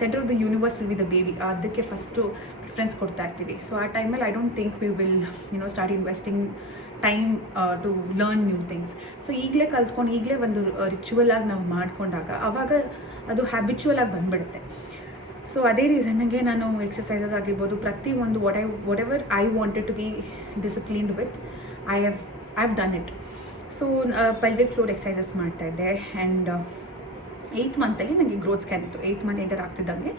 centre of the universe will be the baby, ಅದಕ್ಕೆ ಫಸ್ಟು ಪ್ರಿಫರೆನ್ಸ್ ಕೊಡ್ತಾ ಇರ್ತೀವಿ. ಸೊ ಆ ಟೈಮಲ್ಲಿ I don't think we will start investing time to learn new things. So ಈಗಲೇ ಕಲ್ತ್ಕೊಂಡು ಈಗಲೇ ಒಂದು ರಿಚುವಲ್ ಆಗಿ ನಾವು ಮಾಡಿಕೊಂಡಾಗ ಆವಾಗ ಅದು ಹ್ಯಾಬಿಚುವಲ್ ಆಗಿ ಬಂದುಬಿಡುತ್ತೆ. ಸೊ ಅದೇ ರೀಸನ್ಗೆ ನಾನು ಎಕ್ಸಸೈಸಸ್ ಆಗಿರ್ಬೋದು, ಪ್ರತಿಯೊಂದು whatever I wanted to be disciplined with, I have done it. So pelvic floor exercises ಮಾಡ್ತಾಯಿದ್ದೆ. ಆ್ಯಂಡ್ 8th ಮಂತಲ್ಲಿ ನನಗೆ ಗ್ರೋತ್ ಸ್ಕ್ಯಾನ್ ಇತ್ತು. 8th ಮಂತ್ ಎಂಟರ್ ಆಗ್ತಿದ್ದಂಗೆ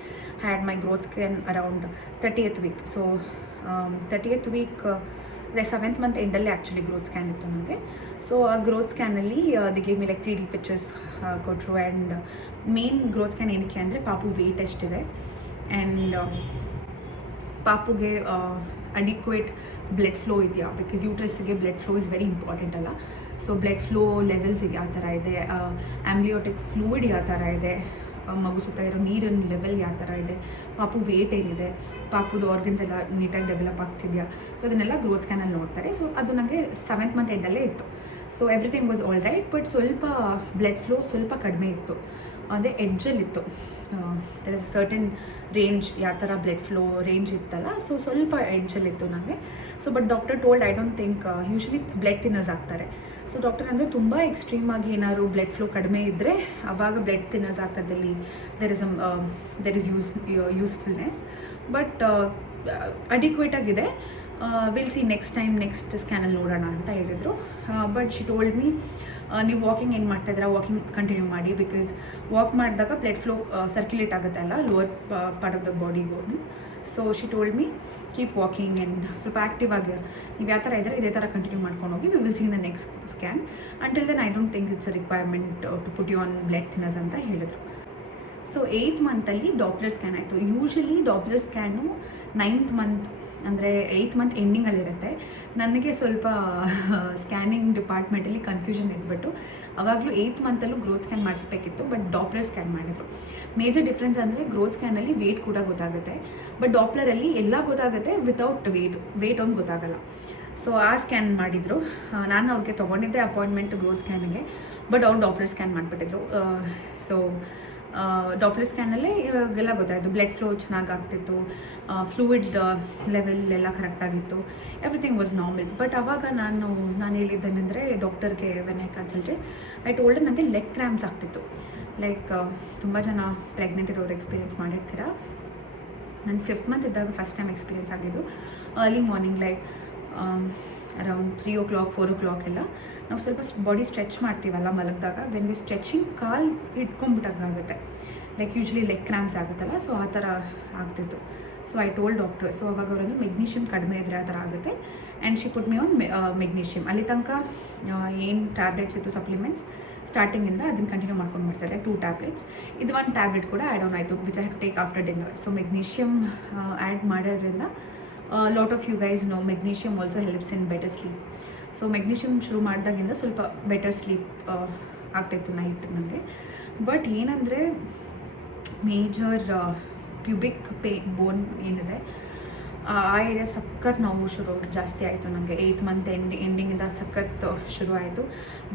had my growth scan around 30th week. So 30th week like 7th month ಎಂಡಲ್ಲಿ actually growth scan ಇತ್ತು ನನಗೆ. So ಆ growth ಸ್ಕ್ಯಾನಲ್ಲಿ they gave me like 3D pictures ಕೊಟ್ಟರು. ಆ್ಯಂಡ್ ಮೇನ್ ಗ್ರೋತ್ ಸ್ಕ್ಯಾನ್ ಏನಕ್ಕೆ ಅಂದರೆ ಪಾಪು ವೆಯ್ಟ್ ಎಷ್ಟಿದೆ ಆ್ಯಂಡ್ ಪಾಪುಗೆ ಅಡಿಕ್ವೇಟ್ ಬ್ಲಡ್ ಫ್ಲೋ ಇದೆಯಾ, ಬಿಕಾಸ್ ಯೂಟ್ರಸ್ಗೆ blood flow is very important ಅಲ್ಲ. ಸೊ ಬ್ಲಡ್ ಫ್ಲೋ ಲೆವೆಲ್ಸ್ ಯಾವ ಥರ ಇದೆ, ಆ್ಯಂಬ್ಲಿಯೋಟಿಕ್ ಫ್ಲೂಯಿಡ್ ಯಾವ ಥರ ಇದೆ, ಮಗು ಸುತ್ತ ಇರೋ ನೀರಿನ ಲೆವೆಲ್ ಯಾವ ಥರ ಇದೆ, ಪಾಪು ವೇಟ್ ಏನಿದೆ, ಪಾಪುದು ಆರ್ಗನ್ಸ್ ಎಲ್ಲ ನೀಟಾಗಿ ಡೆವಲಪ್ ಆಗ್ತಿದೆಯಾ, ಸೊ ಅದನ್ನೆಲ್ಲ ಗ್ರೋತ್ ಸ್ಕ್ಯಾನಲ್ಲಿ ನೋಡ್ತಾರೆ. ಸೊ ಅದು ನನಗೆ 7th ಮಂತ್ ಎಂಡಲ್ಲೇ ಇತ್ತು. So everything was all right, but ಸ್ವಲ್ಪ ಬ್ಲಡ್ ಫ್ಲೋ ಸ್ವಲ್ಪ ಕಡಿಮೆ ಇತ್ತು, ಅಂದರೆ ಎಡ್ಜಲ್ಲಿತ್ತು. ದರ್ ಇಸ್ ಸರ್ಟನ್ ರೇಂಜ್, ಯಾವ ಥರ ಬ್ಲಡ್ ಫ್ಲೋ ರೇಂಜ್ ಇತ್ತಲ್ಲ, ಸೊ ಸ್ವಲ್ಪ ಎಡ್ಜಲ್ಲಿತ್ತು ನನಗೆ. So but doctor told, I don't think usually blood thinners ಆಗ್ತಾರೆ. ಸೊ ಡಾಕ್ಟರ್ ಅಂದರೆ ತುಂಬ ಎಕ್ಸ್ಟ್ರೀಮ್ ಆಗಿ ಏನಾದ್ರು ಬ್ಲಡ್ ಫ್ಲೋ ಕಡಿಮೆ ಇದ್ದರೆ ಆವಾಗ ಬ್ಲಡ್ ತಿನ್ನರ್ಸ್ ಆಗ್ತದಲ್ಲಿ there is usefulness, but adequate ಆಗಿದೆ. Will see next time next ಸ್ಕ್ಯಾನಲ್ಲಿ ನೋಡೋಣ ಅಂತ ಹೇಳಿದರು. ಬಟ್ ಶಿ ಟೋಲ್ಡ್ ಮೀ, ನೀವು ವಾಕಿಂಗ್ ಏನು ಮಾಡ್ತಾಯಿದ್ದೀರಾ, ವಾಕಿಂಗ್ ಕಂಟಿನ್ಯೂ ಮಾಡಿ, ಬಿಕಾಸ್ ವಾಕ್ ಮಾಡಿದಾಗ ಬ್ಲಡ್ ಫ್ಲೋ ಸರ್ಕ್ಯುಲೇಟ್ ಆಗುತ್ತೆ ಅಲ್ಲ ಲೋವರ್ ಪಾರ್ಟ್ ಆಫ್ ದ ಬಾಡಿಗೂ. So she told me keep walking and ಸ್ವಲ್ಪ ಆ್ಯಕ್ಟಿವ್ ಆಗಿ ನೀವು ಯಾವ ಥರ ಇದ್ದರೆ ಇದೇ ಥರ ಕಂಟಿನ್ಯೂ ಮಾಡ್ಕೊಂಡು ಹೋಗಿ, we will see in the next scan. Until then I don't think it's a requirement to put you on blood thinners ಅಂತ ಹೇಳಿದರು. ಸೊ 8th ಮಂತಲ್ಲಿ ಡಾಪ್ಲರ್ ಸ್ಕ್ಯಾನ್ ಆಯಿತು. Usually Doppler scan 9th month ಅಂದರೆ 8th month ಎಂಡಿಂಗಲ್ಲಿರುತ್ತೆ. ನನಗೆ ಸ್ವಲ್ಪ scanning ಡಿಪಾರ್ಟ್ಮೆಂಟಲ್ಲಿ confusion ಇದ್ಬಿಟ್ಟು ಅವಾಗಲೂ 8th ಮಂತಲ್ಲೂ ಗ್ರೋತ್ ಸ್ಕ್ಯಾನ್ ಮಾಡಿಸ್ಬೇಕಿತ್ತು, ಬಟ್ ಡಾಪ್ಲರ್ ಸ್ಕ್ಯಾನ್ ಮಾಡಿದ್ರು. ಮೇಜರ್ ಡಿಫ್ರೆನ್ಸ್ ಅಂದರೆ ಗ್ರೋತ್ ಸ್ಕ್ಯಾನಲ್ಲಿ ವೇಟ್ ಕೂಡ ಗೊತ್ತಾಗುತ್ತೆ, ಬಟ್ ಡಾಪ್ಲರಲ್ಲಿ ಎಲ್ಲ ಗೊತ್ತಾಗುತ್ತೆ ವಿತೌಟ್ ವೇಟ್ ಒಂದು ಗೊತ್ತಾಗಲ್ಲ. ಸೊ ಆ ಸ್ಕ್ಯಾನ್ ಮಾಡಿದರು. ನಾನು ಅವ್ರಿಗೆ ತೊಗೊಂಡಿದ್ದೆ ಅಪಾಯಿಂಟ್ಮೆಂಟ್ ಗ್ರೋತ್ ಸ್ಕ್ಯಾನಿಗೆ, ಬಟ್ ಅವ್ರು ಡಾಪ್ಲರ್ ಸ್ಕ್ಯಾನ್ ಮಾಡಿಬಿಟ್ಟಿದ್ರು. ಸೊ ಡಾಪ್ಲರ್ ಸ್ಕ್ಯಾನಲ್ಲೇ ಎಲ್ಲ ಗೊತ್ತಾಯಿತು, ಬ್ಲಡ್ ಫ್ಲೋ ಚೆನ್ನಾಗಿ ಆಗ್ತಿತ್ತು, ಫ್ಲೂಯಿಡ್ ಲೆವೆಲ್ ಎಲ್ಲ ಕರೆಕ್ಟಾಗಿತ್ತು, ಎವ್ರಿಥಿಂಗ್ ವಾಸ್ ನಾರ್ಮಲ್. ಬಟ್ ಆವಾಗ ನಾನು ಹೇಳಿದ್ದೇನೆಂದರೆ ಡಾಕ್ಟರ್ಗೆ when I consulted, I told ನನಗೆ ಲೆಗ್ ಕ್ರ್ಯಾಂಪ್ಸ್ ಆಗ್ತಿತ್ತು. ಲೈಕ್ ತುಂಬ ಜನ ಪ್ರೆಗ್ನೆಂಟ್ ಇರೋರು ಎಕ್ಸ್ಪೀರಿಯೆನ್ಸ್ ಮಾಡಿರ್ತೀರ. ನನ್ನ 5th ಮಂತ್ ಇದ್ದಾಗ ಫಸ್ಟ್ ಟೈಮ್ ಎಕ್ಸ್ಪೀರಿಯೆನ್ಸ್ ಆಗಿದ್ದು. Early morning like around 3 o'clock 4 o'clock ಎಲ್ಲ ನಾವು ಸ್ವಲ್ಪ ಬಾಡಿ ಸ್ಟ್ರೆಚ್ ಮಾಡ್ತೀವಲ್ಲ ಮಲಗಿದಾಗ, ವೆನ್ ವಿ ಸ್ಟ್ರೆಚಿಂಗ್ ಕಾಲ್ ಇಟ್ಕೊಂಡ್ಬಿಟ್ಟಾಗುತ್ತೆ, ಲೈಕ್ ಯೂಶ್ವಲಿ ಲೆಗ್ ಕ್ರ್ಯಾಂಪ್ಸ್ ಆಗುತ್ತಲ್ಲ, ಸೊ ಆ ಥರ ಆಗ್ತಿತ್ತು. So I told doctor. So ಅವಾಗ ಅವರನ್ನು ಮೆಗ್ನೀಷಿಯಮ್ ಕಡಿಮೆ ಇದ್ದರೆ ಆ ಥರ ಆಗುತ್ತೆ, and she put me on magnesium. ಅಲ್ಲಿ ತನಕ ಏನು ಟ್ಯಾಬ್ಲೆಟ್ಸ್ ಇತ್ತು ಸಪ್ಲಿಮೆಂಟ್ಸ್ ಸ್ಟಾರ್ಟಿಂಗಿಂದ ಅದನ್ನು ಕಂಟಿನ್ಯೂ ಮಾಡ್ಕೊಂಡು ಬರ್ತಾರೆ, 2 ಟ್ಯಾಬ್ಲೆಟ್ಸ್. ಇದು 1 ಟ್ಯಾಬ್ಲೆಟ್ ಕೂಡ ಆ್ಯಡ್ ಆನ್ ಆಯಿತು, which I have to take after dinner. So magnesium add ಮಾಡೋದ್ರಿಂದ lot of you guys know magnesium also helps in better sleep. So magnesium ಶುರು ಮಾಡಿದಾಗಿಂದ ಸ್ವಲ್ಪ ಬೆಟರ್ ಸ್ಲೀಪ್ ಆಗ್ತಾಯಿತ್ತು ನೈಟ್ ನನಗೆ. ಬಟ್ ಏನಂದರೆ ಮೇಜರ್ ಪ್ಯೂಬಿಕ್ ಬೋನ್ ಏನಿದೆ ಆ ಏರಿಯಾ ಸಖತ್ ನೋವು ಜಾಸ್ತಿ ಆಯಿತು ನನಗೆ. 8th ಮಂತ್ ಎಂಡಿಂಗಿಂದ ಸಖತ್ ಶುರು ಆಯಿತು.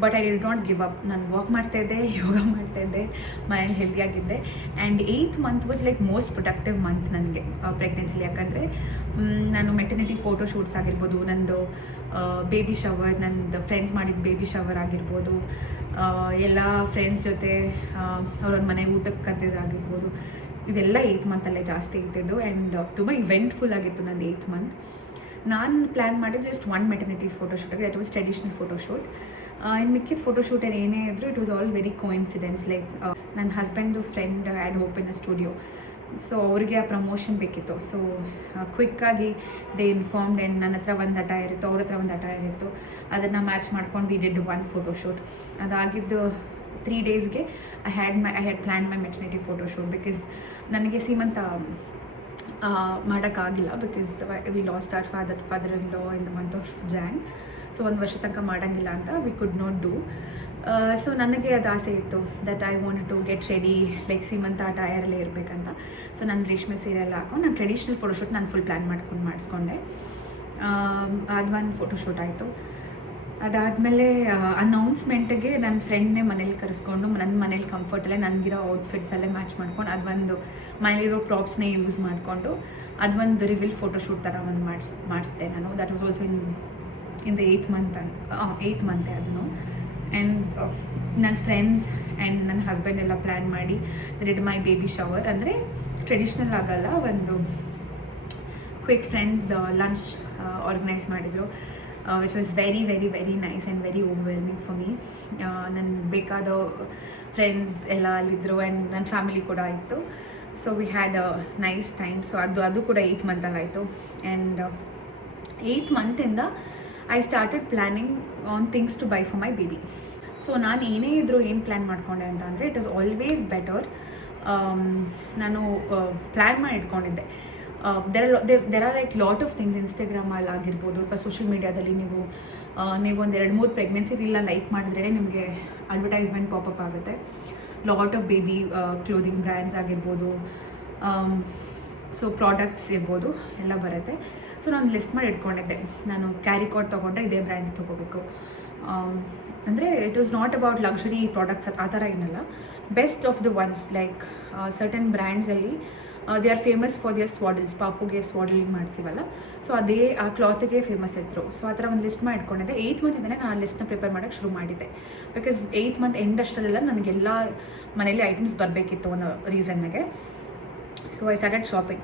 But I did not give up. ನಾನು ವಾಕ್ ಮಾಡ್ತಾಯಿದ್ದೆ, ಯೋಗ ಮಾಡ್ತಾಯಿದ್ದೆ, ಮನೇಲಿ ಹೆಲ್ದಿಯಾಗಿದ್ದೆ. And 8th month was like most productive month ನನಗೆ ಪ್ರೆಗ್ನೆನ್ಸಿಲಿ. ಯಾಕಂದರೆ ನಾನು ಮೆಟರ್ನಿಟಿ ಫೋಟೋ ಶೂಟ್ಸ್ ಆಗಿರ್ಬೋದು, ನಂದು ಬೇಬಿ ಶವರ್, ನಂದು ಫ್ರೆಂಡ್ಸ್ ಮಾಡಿದ ಬೇಬಿ ಶವರ್ ಆಗಿರ್ಬೋದು, ಎಲ್ಲ ಫ್ರೆಂಡ್ಸ್ ಜೊತೆ ಅವ್ರೊಂದು ಮನೆಗೆ ಊಟಕ್ಕೆ ಕರೆದಿದ್ದಾಗಿರ್ಬೋದು, ಇದೆಲ್ಲ 8th ಮಂತಲ್ಲೇ ಜಾಸ್ತಿ ಇರ್ತಿದ್ದು. ಆ್ಯಂಡ್ ತುಂಬ ಇವೆಂಟ್ಫುಲ್ ಆಗಿತ್ತು ನನ್ನ 8th ಮಂತ್. ನಾನು ಪ್ಲ್ಯಾನ್ ಮಾಡಿದ್ದು ಜಸ್ಟ್ 1 ಮೆಟರ್ನಿಟಿ ಫೋಟೋಶೂಟಾಗಿ, ದಟ್ ವಾಸ್ ಟ್ರೆಡಿಷ್ನಲ್ ಫೋಟೋಶೂಟ್. ಇನ್ನು ಮಿಕ್ಕಿದ ಫೋಟೋಶೂಟ್ ಏನೇ ಇದ್ದರೂ it was all very coincidence. Like ನನ್ನ husband friend add hope in the studio, ಸೊ ಅವ್ರಿಗೆ ಆ ಪ್ರಮೋಷನ್ ಬೇಕಿತ್ತು. ಸೊ ಕ್ವಿಕ್ಕಾಗಿ ದೇ ಇನ್ಫಾರ್ಮ್ಡ್, ಆ್ಯಂಡ್ ನನ್ನ ಹತ್ರ ಒಂದು ಅಟೈರ್ ಇತ್ತು, ಅವ್ರ ಹತ್ರ ಒಂದು ಅಟೈರ್ ಇತ್ತು, ಅದನ್ನು ಮ್ಯಾಚ್ ಮಾಡ್ಕೊಂಡು ವಿ ಡಿಡ್ 1 ಫೋಟೋಶೂಟ್. ಅದಾಗಿದ್ದು 3 ಡೇಸ್ಗೆ I had plan my maternity photoshoot. Because ನನಗೆ ಸೀಮಂತ ಮಾಡೋಕ್ಕಾಗಿಲ್ಲ, because we lost our father in law in the month of June. So 1 ವರ್ಷ ತನಕ ಮಾಡೋಂಗಿಲ್ಲ ಅಂತ we could not do. So ನನಗೆ ಅದು ಆಸೆ ಇತ್ತು that I want to get ready, like ಸೀಮಂತ ಆ ಟಯರಲ್ಲೇ ಇರಬೇಕಂತ. ಸೊ ನಾನು ರೇಷ್ಮೆ ಸೀರೆ ಎಲ್ಲ ಹಾಕೊಂಡು ನಾನು ಟ್ರೆಡಿಷ್ನಲ್ ಫೋಟೋಶೂಟ್ ನಾನು ಫುಲ್ ಪ್ಲ್ಯಾನ್ ಮಾಡ್ಕೊಂಡು ಮಾಡಿಸ್ಕೊಂಡೆ. ಅದು 1 ಫೋಟೋಶೂಟ್ ಆಯಿತು. ಅದಾದಮೇಲೆ ಅನೌನ್ಸ್ಮೆಂಟಿಗೆ ನನ್ನ ಫ್ರೆಂಡ್ನೇ ಮನೇಲಿ ಕರೆಸ್ಕೊಂಡು ನನ್ನ ಮನೇಲಿ ಕಂಫರ್ಟಲ್ಲೇ ನನಗಿರೋ ಔಟ್ಫಿಟ್ಸಲ್ಲೇ ಮ್ಯಾಚ್ ಮಾಡ್ಕೊಂಡು ಅದೊಂದು ಮನೇಲಿರೋ ಪ್ರಾಪ್ಸ್ನೇ ಯೂಸ್ ಮಾಡಿಕೊಂಡು ಅದೊಂದು ರಿವೀಲ್ ಫೋಟೋಶೂಟ್ ಥರ ಒಂದು ಮಾಡಿಸ್ದೆ ನಾನು. That was also in the 8th ಮಂತೆ ಅದನ್ನು. ಆ್ಯಂಡ್ ನನ್ನ ಫ್ರೆಂಡ್ಸ್ ಆ್ಯಂಡ್ ನನ್ನ ಹಸ್ಬೆಂಡ್ ಎಲ್ಲ ಪ್ಲ್ಯಾನ್ ಮಾಡಿ ಡಿಡ್ ಮೈ ಬೇಬಿ ಶವರ್. ಅಂದರೆ ಟ್ರೆಡಿಷ್ನಲ್ ಆಗಲ್ಲ, ಒಂದು ಕ್ವಿಕ್ ಫ್ರೆಂಡ್ಸ್ ಲಂಚ್ ಆರ್ಗನೈಸ್ ಮಾಡಿದರು, which was very very very nice and very overwhelming for me. ನನಗೆ ಬೇಕಾದ ಫ್ರೆಂಡ್ಸ್ ಎಲ್ಲ ಅಲ್ಲಿದ್ದರು ಆ್ಯಂಡ್ ನನ್ನ ಫ್ಯಾಮಿಲಿ ಕೂಡ ಇತ್ತು. So we had a nice time. So ಅದು ಕೂಡ 8th ಮಂತಲ್ಲಾಯಿತು. ಆ್ಯಂಡ್ 8th ಮಂತಿಂದ I started planning on things to buy for my baby. So ನಾನು ಏನೇ ಇದ್ದರೂ ಏನು ಪ್ಲ್ಯಾನ್ ಮಾಡಿಕೊಂಡೆ ಅಂತ ಅಂದರೆ ಇಟ್ ಈಸ್ ಆಲ್ವೇಸ್ ಬೆಟರ್. ನಾನು ಪ್ಲ್ಯಾನ್ ಮಾಡಿ ಇಟ್ಕೊಂಡಿದ್ದೆ. There are like lot of things ಇನ್ಸ್ಟಾಗ್ರಾಮಲ್ಲಿ ಆಗಿರ್ಬೋದು ಅಥವಾ ಸೋಷಿಯಲ್ ಮೀಡ್ಯಾದಲ್ಲಿ ನೀವು ಒಂದು 2-3 ಪ್ರೆಗ್ನೆನ್ಸಿ ರೀಲ್ನ ಲೈಕ್ ಮಾಡಿದ್ರೇ ನಿಮಗೆ ಅಡ್ವರ್ಟೈಸ್ಮೆಂಟ್ ಪಾಪಪ್ ಆಗುತ್ತೆ. Lot of baby clothing brands ಆಗಿರ್ಬೋದು, ಸೊ ಪ್ರಾಡಕ್ಟ್ಸ್ ಇರ್ಬೋದು, ಎಲ್ಲ ಬರುತ್ತೆ. ಸೊ ನಾನು ಲಿಸ್ಟ್ ಮಾಡಿ ಇಟ್ಕೊಂಡಿದ್ದೆ, ನಾನು ಕ್ಯಾರಿ ಕಾರ್ಡ್ ತೊಗೊಂಡ್ರೆ ಇದೇ ಬ್ರ್ಯಾಂಡ್ ತೊಗೋಬೇಕು. ಅಂದರೆ it was not about luxury products ಆ ಥರ ಏನಲ್ಲ, best of the ones. Like certain ಬ್ರ್ಯಾಂಡ್ಸಲ್ಲಿ they are famous for their swaddles, ಪಾಪುಗೆ ಸ್ವಾಡಲಿಂಗ್ ಮಾಡ್ತೀವಲ್ಲ, ಸೊ ಅದೇ ಆ ಕ್ಲಾತಿಗೆ ಫೇಮಸ್ ಇದ್ದರು. ಸೊ ಆ ಥರ ಒಂದು ಲಿಸ್ಟ್ ಮಾಡಿ ಇಟ್ಕೊಂಡಿದ್ದೆ. 8th ಮಂತಿಂದಲೇ ನಾನು ಆ ಲಿಸ್ಟ್ನ ಪ್ರಿಪೇರ್ ಮಾಡೋಕ್ಕೆ ಶುರು ಮಾಡಿದ್ದೆ. ಬಿಕಾಸ್ 8th ಮಂತ್ ಎಂಡ್ ಅಷ್ಟರಲ್ಲೆಲ್ಲ ನನಗೆಲ್ಲ ಮನೇಲಿ ಐಟಮ್ಸ್ ಬರಬೇಕಿತ್ತು ಅನ್ನೋ ರೀಸನ್ನಿಗೆ. So I started shopping.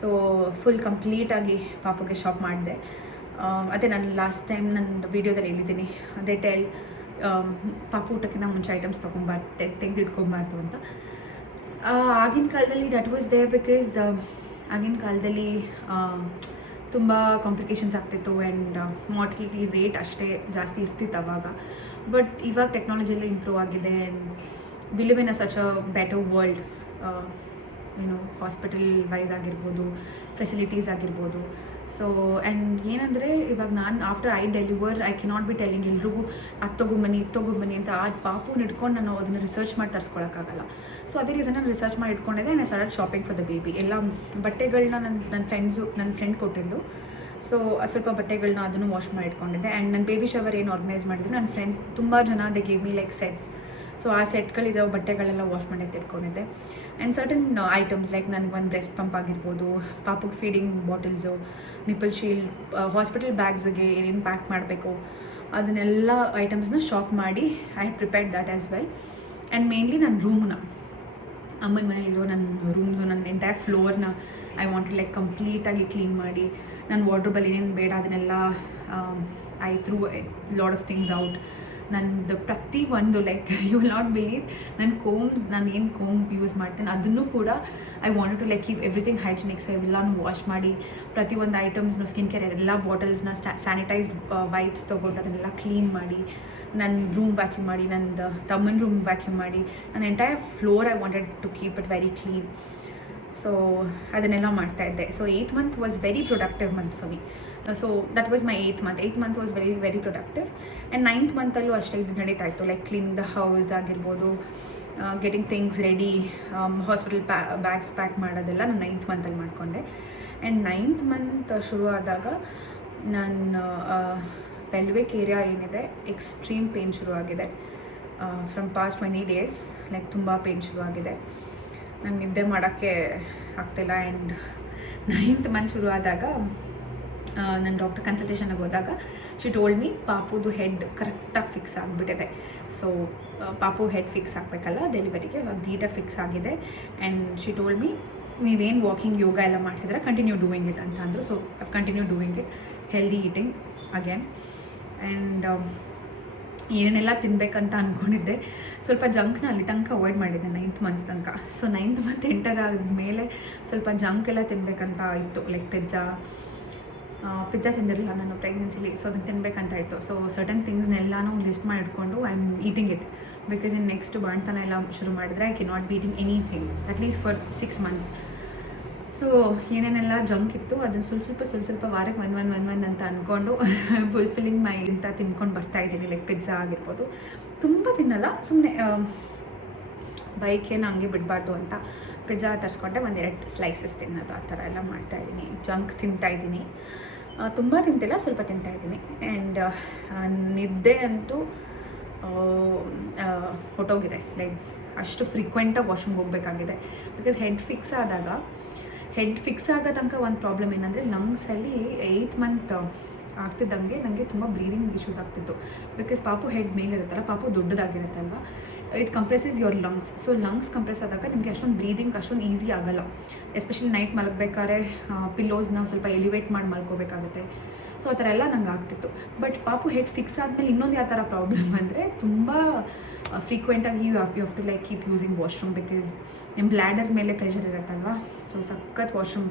So full ಕಂಪ್ಲೀಟಾಗಿ ಪಾಪುಗೆ ಶಾಪ್ ಮಾಡಿದೆ. ಅದೇ ನಾನು ಲಾಸ್ಟ್ ಟೈಮ್ ನನ್ನ ವೀಡಿಯೋದಲ್ಲಿ ಹೇಳಿದ್ದೀನಿ, ಅದೇ ಪಾಪು ಊಟಕ್ಕಿಂತ ಮುಂಚೆ ಐಟಮ್ಸ್ ತೆಗೆದಿಟ್ಕೊಬಾರ್ದು ಅಂತ. ಆಗಿನ ಕಾಲದಲ್ಲಿ ದಟ್ ವಾಸ್ ದೇರ್ ಬಿಕಾಸ್ ಆಗಿನ ಕಾಲದಲ್ಲಿ ತುಂಬ ಕಾಂಪ್ಲಿಕೇಶನ್ಸ್ ಆಗ್ತಿತ್ತು ಆ್ಯಂಡ್ ಮಾರ್ಟಿಲಿಟಿ ರೇಟ್ ಅಷ್ಟೇ ಜಾಸ್ತಿ ಇರ್ತಿತ್ತು ಅವಾಗ. ಬಟ್ ಇವಾಗ ಟೆಕ್ನಾಲಜಿಯಲ್ಲಿ ಇಂಪ್ರೂವ್ ಆಗಿದೆ and we live in such a better world. Hospital wise ಆಗಿರ್ಬೋದು, ಫೆಸಿಲಿಟೀಸ್ ಆಗಿರ್ಬೋದು, ಸೊ ಆ್ಯಂಡ್ ಏನಂದರೆ ಇವಾಗ ನಾನು after I deliver I cannot be telling ಎಲ್ರಿಗೂ ಅದು ತೊಗೊಂಬನ್ನಿ ಇದು ತೊಗೊಂಬನ್ನಿ ಅಂತ ಆ ಪಾಪುನ ಇಟ್ಕೊಂಡು ನಾನು ಅದನ್ನು ರಿಸರ್ಚ್ ಮಾಡಿ ತರಿಸ್ಕೊಳಕ್ಕಾಗಲ್ಲ. ಸೊ ಅದೇ ರೀಸನ್ ನಾನು ರಿಸರ್ಚ್ ಮಾಡಿ ಇಟ್ಕೊಂಡಿದ್ದೆ. ನಾನು start shopping for the baby. ಎಲ್ಲ ಬಟ್ಟೆಗಳನ್ನ ನನ್ನ ಫ್ರೆಂಡ್ ಕೊಟ್ಟಿದ್ದು. ಸೊ ಸ್ವಲ್ಪ ಬಟ್ಟೆಗಳನ್ನ ಅದನ್ನು ವಾಶ್ ಮಾಡಿ ಇಟ್ಕೊಂಡಿದ್ದೆ. ಆ್ಯಂಡ್ ನನ್ನ ಬೇಬಿ ಶವರ್ ಏನು ಆರ್ಗನೈಸ್ ಮಾಡಿದ್ರು ನನ್ನ ಫ್ರೆಂಡ್ಸ್ ತುಂಬ ಜನ they gave me like sets. So ಆ ಸೆಟ್ಗಳಿರೋ ಬಟ್ಟೆಗಳೆಲ್ಲ ವಾಶ್ ಮಾಡಿ ಇಟ್ಕೊಂಡಿದ್ದೆ. ಆ್ಯಂಡ್ ಸರ್ಟನ್ ಐಟಮ್ಸ್ ಲೈಕ್ ನನಗೆ ಒಂದು ಬ್ರೆಸ್ಟ್ ಪಂಪ್ ಆಗಿರ್ಬೋದು, ಪಾಪುಗೆ feeding bottles, nipple shield, hospital ಬ್ಯಾಗ್ಸ್ಗೆ ಏನೇನು ಪ್ಯಾಕ್ ಮಾಡಬೇಕು ಅದನ್ನೆಲ್ಲ ಐಟಮ್ಸ್ನ ಶಾಪ್ ಮಾಡಿ I prepared that as well. And mainly ನನ್ನ ರೂಮ್ನ, ಅಮ್ಮನ ಮನೇಲಿರೋ ನನ್ನ ರೂಮ್ಸು, ನನ್ನ ಎಂಟೈರ್ ಫ್ಲೋರ್ನ ಐ ವಾಂಟ್ ಲೈಕ್ ಕಂಪ್ಲೀಟಾಗಿ ಕ್ಲೀನ್ ಮಾಡಿ, ನನ್ನ ವಾರ್ಡ್ರೋಬಲ್ಲಿ ಏನೇನು ಬೇಡ ಅದನ್ನೆಲ್ಲ I threw lot of things out. ನಂದು ಪ್ರತಿ ಒಂದು like you will not believe ನನ್ನ ಕೋಮ್ಸ್, ನಾನು ಏನು ಕೋಮ್ ಯೂಸ್ ಮಾಡ್ತೇನೆ ಅದನ್ನು ಕೂಡ I want to like keep everything hygienic. So ಇವೆಲ್ಲನೂ ವಾಶ್ ಮಾಡಿ ಪ್ರತಿಯೊಂದು ಐಟಮ್ಸ್ನು ಸ್ಕಿನ್ ಕೇರ್ ಎಲ್ಲ ಬಾಟಲ್ಸ್ನ ಸ್ಯಾನಿಟೈಸ್ಡ್ ವೈಪ್ಸ್ ತೊಗೊಂಡು ಅದನ್ನೆಲ್ಲ ಕ್ಲೀನ್ ಮಾಡಿ, ನನ್ನ ರೂಮ್ ವ್ಯಾಕ್ಯೂಮ್ ಮಾಡಿ, ನಂದು ತಮ್ಮನ ರೂಮ್ ವ್ಯಾಕ್ಯೂಮ್ ಮಾಡಿ, ನನ್ನ entire floor I wanted to keep it very clean. So ಅದನ್ನೆಲ್ಲ ಮಾಡ್ತಾಯಿದ್ದೆ. So 8th month was very productive month for me. So that was my 8th month. 8th month was very very productive. And 9th monthಲ್ಲೂ ಅಷ್ಟೇ ಇದು ನಡೀತಾ ಇತ್ತು. Like cleaning the house ಆಗಿರ್ಬೋದು, getting things ready, hospital bags pack ಮಾಡೋದೆಲ್ಲ ನಾನು 9th monthಲ್ಲಿ ಮಾಡಿಕೊಂಡೆ. And 9th month ಶುರು ಆದಾಗ ನನ್ನ ಪೆಲ್ವಿಕ್ ಏರಿಯಾ ಏನಿದೆ ಎಕ್ಸ್ಟ್ರೀಮ್ ಪೇನ್ ಶುರುವಾಗಿದೆ. ಫ್ರಮ್ ಪಾಸ್ಟ್ 20 days ಲೈಕ್ ತುಂಬ ಪೇನ್ ಶುರುವಾಗಿದೆ. ನಾನು ನಿದ್ದೆ ಮಾಡೋಕ್ಕೆ ಆಗ್ತಿಲ್ಲ. ಆ್ಯಂಡ್ 9th month ಶುರು ಆದಾಗ ನನ್ನ ಡಾಕ್ಟರ್ ಕನ್ಸಲ್ಟೇಷನ್ಗೆ ಹೋದಾಗ ಶಿ ಟೋಲ್ಡ್ ಮೀ ಪಾಪುದು ಹೆಡ್ ಕರೆಕ್ಟಾಗಿ ಫಿಕ್ಸ್ ಆಗಿಬಿಟ್ಟಿದೆ. ಸೊ ಪಾಪು ಹೆಡ್ ಫಿಕ್ಸ್ ಆಗಬೇಕಲ್ಲ ಡೆಲಿವರಿಗೆ, ಸೊ ಅದು ನೀಟಾಗಿ ಫಿಕ್ಸ್ ಆಗಿದೆ. ಆ್ಯಂಡ್ ಶಿ ಟೋಲ್ಡ್ ಮೀ ನೀವೇನು ವಾಕಿಂಗ್ ಯೋಗ ಎಲ್ಲ ಮಾಡ್ತಿದ್ರೆ ಕಂಟಿನ್ಯೂ ಡೂಯಿಂಗ್ ಇಟ್ ಅಂತ ಅಂದರು. So I continue doing it, healthy eating again. And ಏನೇನೆಲ್ಲ ತಿನ್ನಬೇಕಂತ ಅಂದ್ಕೊಂಡಿದ್ದೆ, ಸ್ವಲ್ಪ ಜಂಕ್ನ ಅಲ್ಲಿ ತನಕ ಅವಾಯ್ಡ್ ಮಾಡಿದ್ದೆ 9th month ತನಕ. ಸೊ 9th month ಎಂಟರ್ ಆದಮೇಲೆ ಸ್ವಲ್ಪ ಜಂಕ್ ಎಲ್ಲ ತಿನ್ನಬೇಕಂತ ಇತ್ತು. ಲೈಕ್ ಪಿಜ್ಜಾ ತಿಂದಿರಲಿಲ್ಲ ನಾನು ಪ್ರೆಗ್ನೆನ್ಸಿಲಿ, ಸೊ ಅದನ್ನು ತಿನ್ನಬೇಕಂತ ಇತ್ತು. ಸೊ ಸರ್ಟನ್ ಥಿಂಗ್ಸ್ನೆಲ್ಲನೂ ಲಿಸ್ಟ್ ಮಾಡಿ ಇಟ್ಕೊಂಡು I am eating it. Because in next ಬಾಣ್ತನ ಎಲ್ಲ ಶುರು ಮಾಡಿದ್ರೆ I can not be eating anything at least for 6 months. So ಏನೇನೆಲ್ಲ ಜಂಕ್ ಇತ್ತು ಅದನ್ನು ಸ್ವಲ್ಪ ವಾರಕ್ಕೆ ಒಂದು ಅಂತ ಅಂದ್ಕೊಂಡು ಫುಲ್ಫಿಲ್ಲಿಂಗ್ ಮೈ ಅಂತ ತಿನ್ಕೊಂಡು ಬರ್ತಾಯಿದ್ದೀನಿ. ಲೈಕ್ ಪಿಜ್ಜಾ ಆಗಿರ್ಬೋದು, ತುಂಬ ತಿನ್ನಲ್ಲ, ಸುಮ್ಮನೆ ಬೈಕೇನು ಹಂಗೆ ಬಿಡಬಾರ್ದು ಅಂತ ಪಿಜ್ಜಾ ತರಿಸ್ಕೊಂಡೆ 1-2 ಸ್ಲೈಸಸ್ ತಿನ್ನೋದು, ಆ ಥರ ಎಲ್ಲ ಮಾಡ್ತಾಯಿದ್ದೀನಿ. ಜಂಕ್ ತಿಂತಾಯಿದ್ದೀನಿ, ತುಂಬ ತಿಂತಿಲ್ಲ, ಸ್ವಲ್ಪ ತಿಂತಾಯಿದ್ದೀನಿ. ಆ್ಯಂಡ್ ನಿದ್ದೆ ಅಂತೂ ಹೊಟ್ಟೋಗಿದೆ. ಲೈಕ್ ಅಷ್ಟು ಫ್ರೀಕ್ವೆಂಟಾಗಿ ವಾಶ್ರೂಮ್ಗೆ ಹೋಗಬೇಕಾಗಿದೆ. ಬಿಕಾಸ್ ಹೆಡ್ ಫಿಕ್ಸ್ ಆಗೋ ತನಕ ಒಂದು ಪ್ರಾಬ್ಲಮ್ ಏನಂದರೆ ಲಂಗ್ಸಲ್ಲಿ 8th month ಆಗ್ತಿದ್ದಂಗೆ ನನಗೆ ತುಂಬ ಬ್ರೀದಿಂಗ್ ಇಶ್ಯೂಸ್ ಆಗ್ತಿತ್ತು. ಬಿಕಾಸ್ ಪಾಪು ಹೆಡ್ ಮೇಲಿರುತ್ತಲ್ಲ, ಪಾಪು ದೊಡ್ಡದಾಗಿರುತ್ತಲ್ವ, it compresses your lungs. So lungs compress ಆದಾಗ ನಿಮಗೆ ಅಷ್ಟೊಂದು ಬ್ರೀದಿಂಗ್ ಅಷ್ಟೊಂದು ಈಸಿ ಆಗೋಲ್ಲ. ಎಸ್ಪೆಷಲಿ ನೈಟ್ ಮಲಗಬೇಕಾದ್ರೆ ಪಿಲ್ಲೋಸ್ನ ಸ್ವಲ್ಪ ಎಲಿವೇಟ್ ಮಾಡಿ ಮಲ್ಕೋಬೇಕಾಗುತ್ತೆ. ಸೊ ಆ ಥರ ಎಲ್ಲ ನಂಗೆ ಆಗ್ತಿತ್ತು. ಬಟ್ ಪಾಪು ಹೆಡ್ ಫಿಕ್ಸ್ ಆದಮೇಲೆ ಇನ್ನೊಂದು ಯಾವ ಥರ ಪ್ರಾಬ್ಲಮ್ ಅಂದರೆ ತುಂಬ ಫ್ರೀಕ್ವೆಂಟಾಗಿ you have to like keep using washroom. Because ನಿಮ್ಮ ಬ್ಲ್ಯಾಡರ್ ಮೇಲೆ ಪ್ರೆಷರ್ ಇರುತ್ತಲ್ವ, ಸೊ ಸಖತ್ ವಾಶ್ರೂಮ್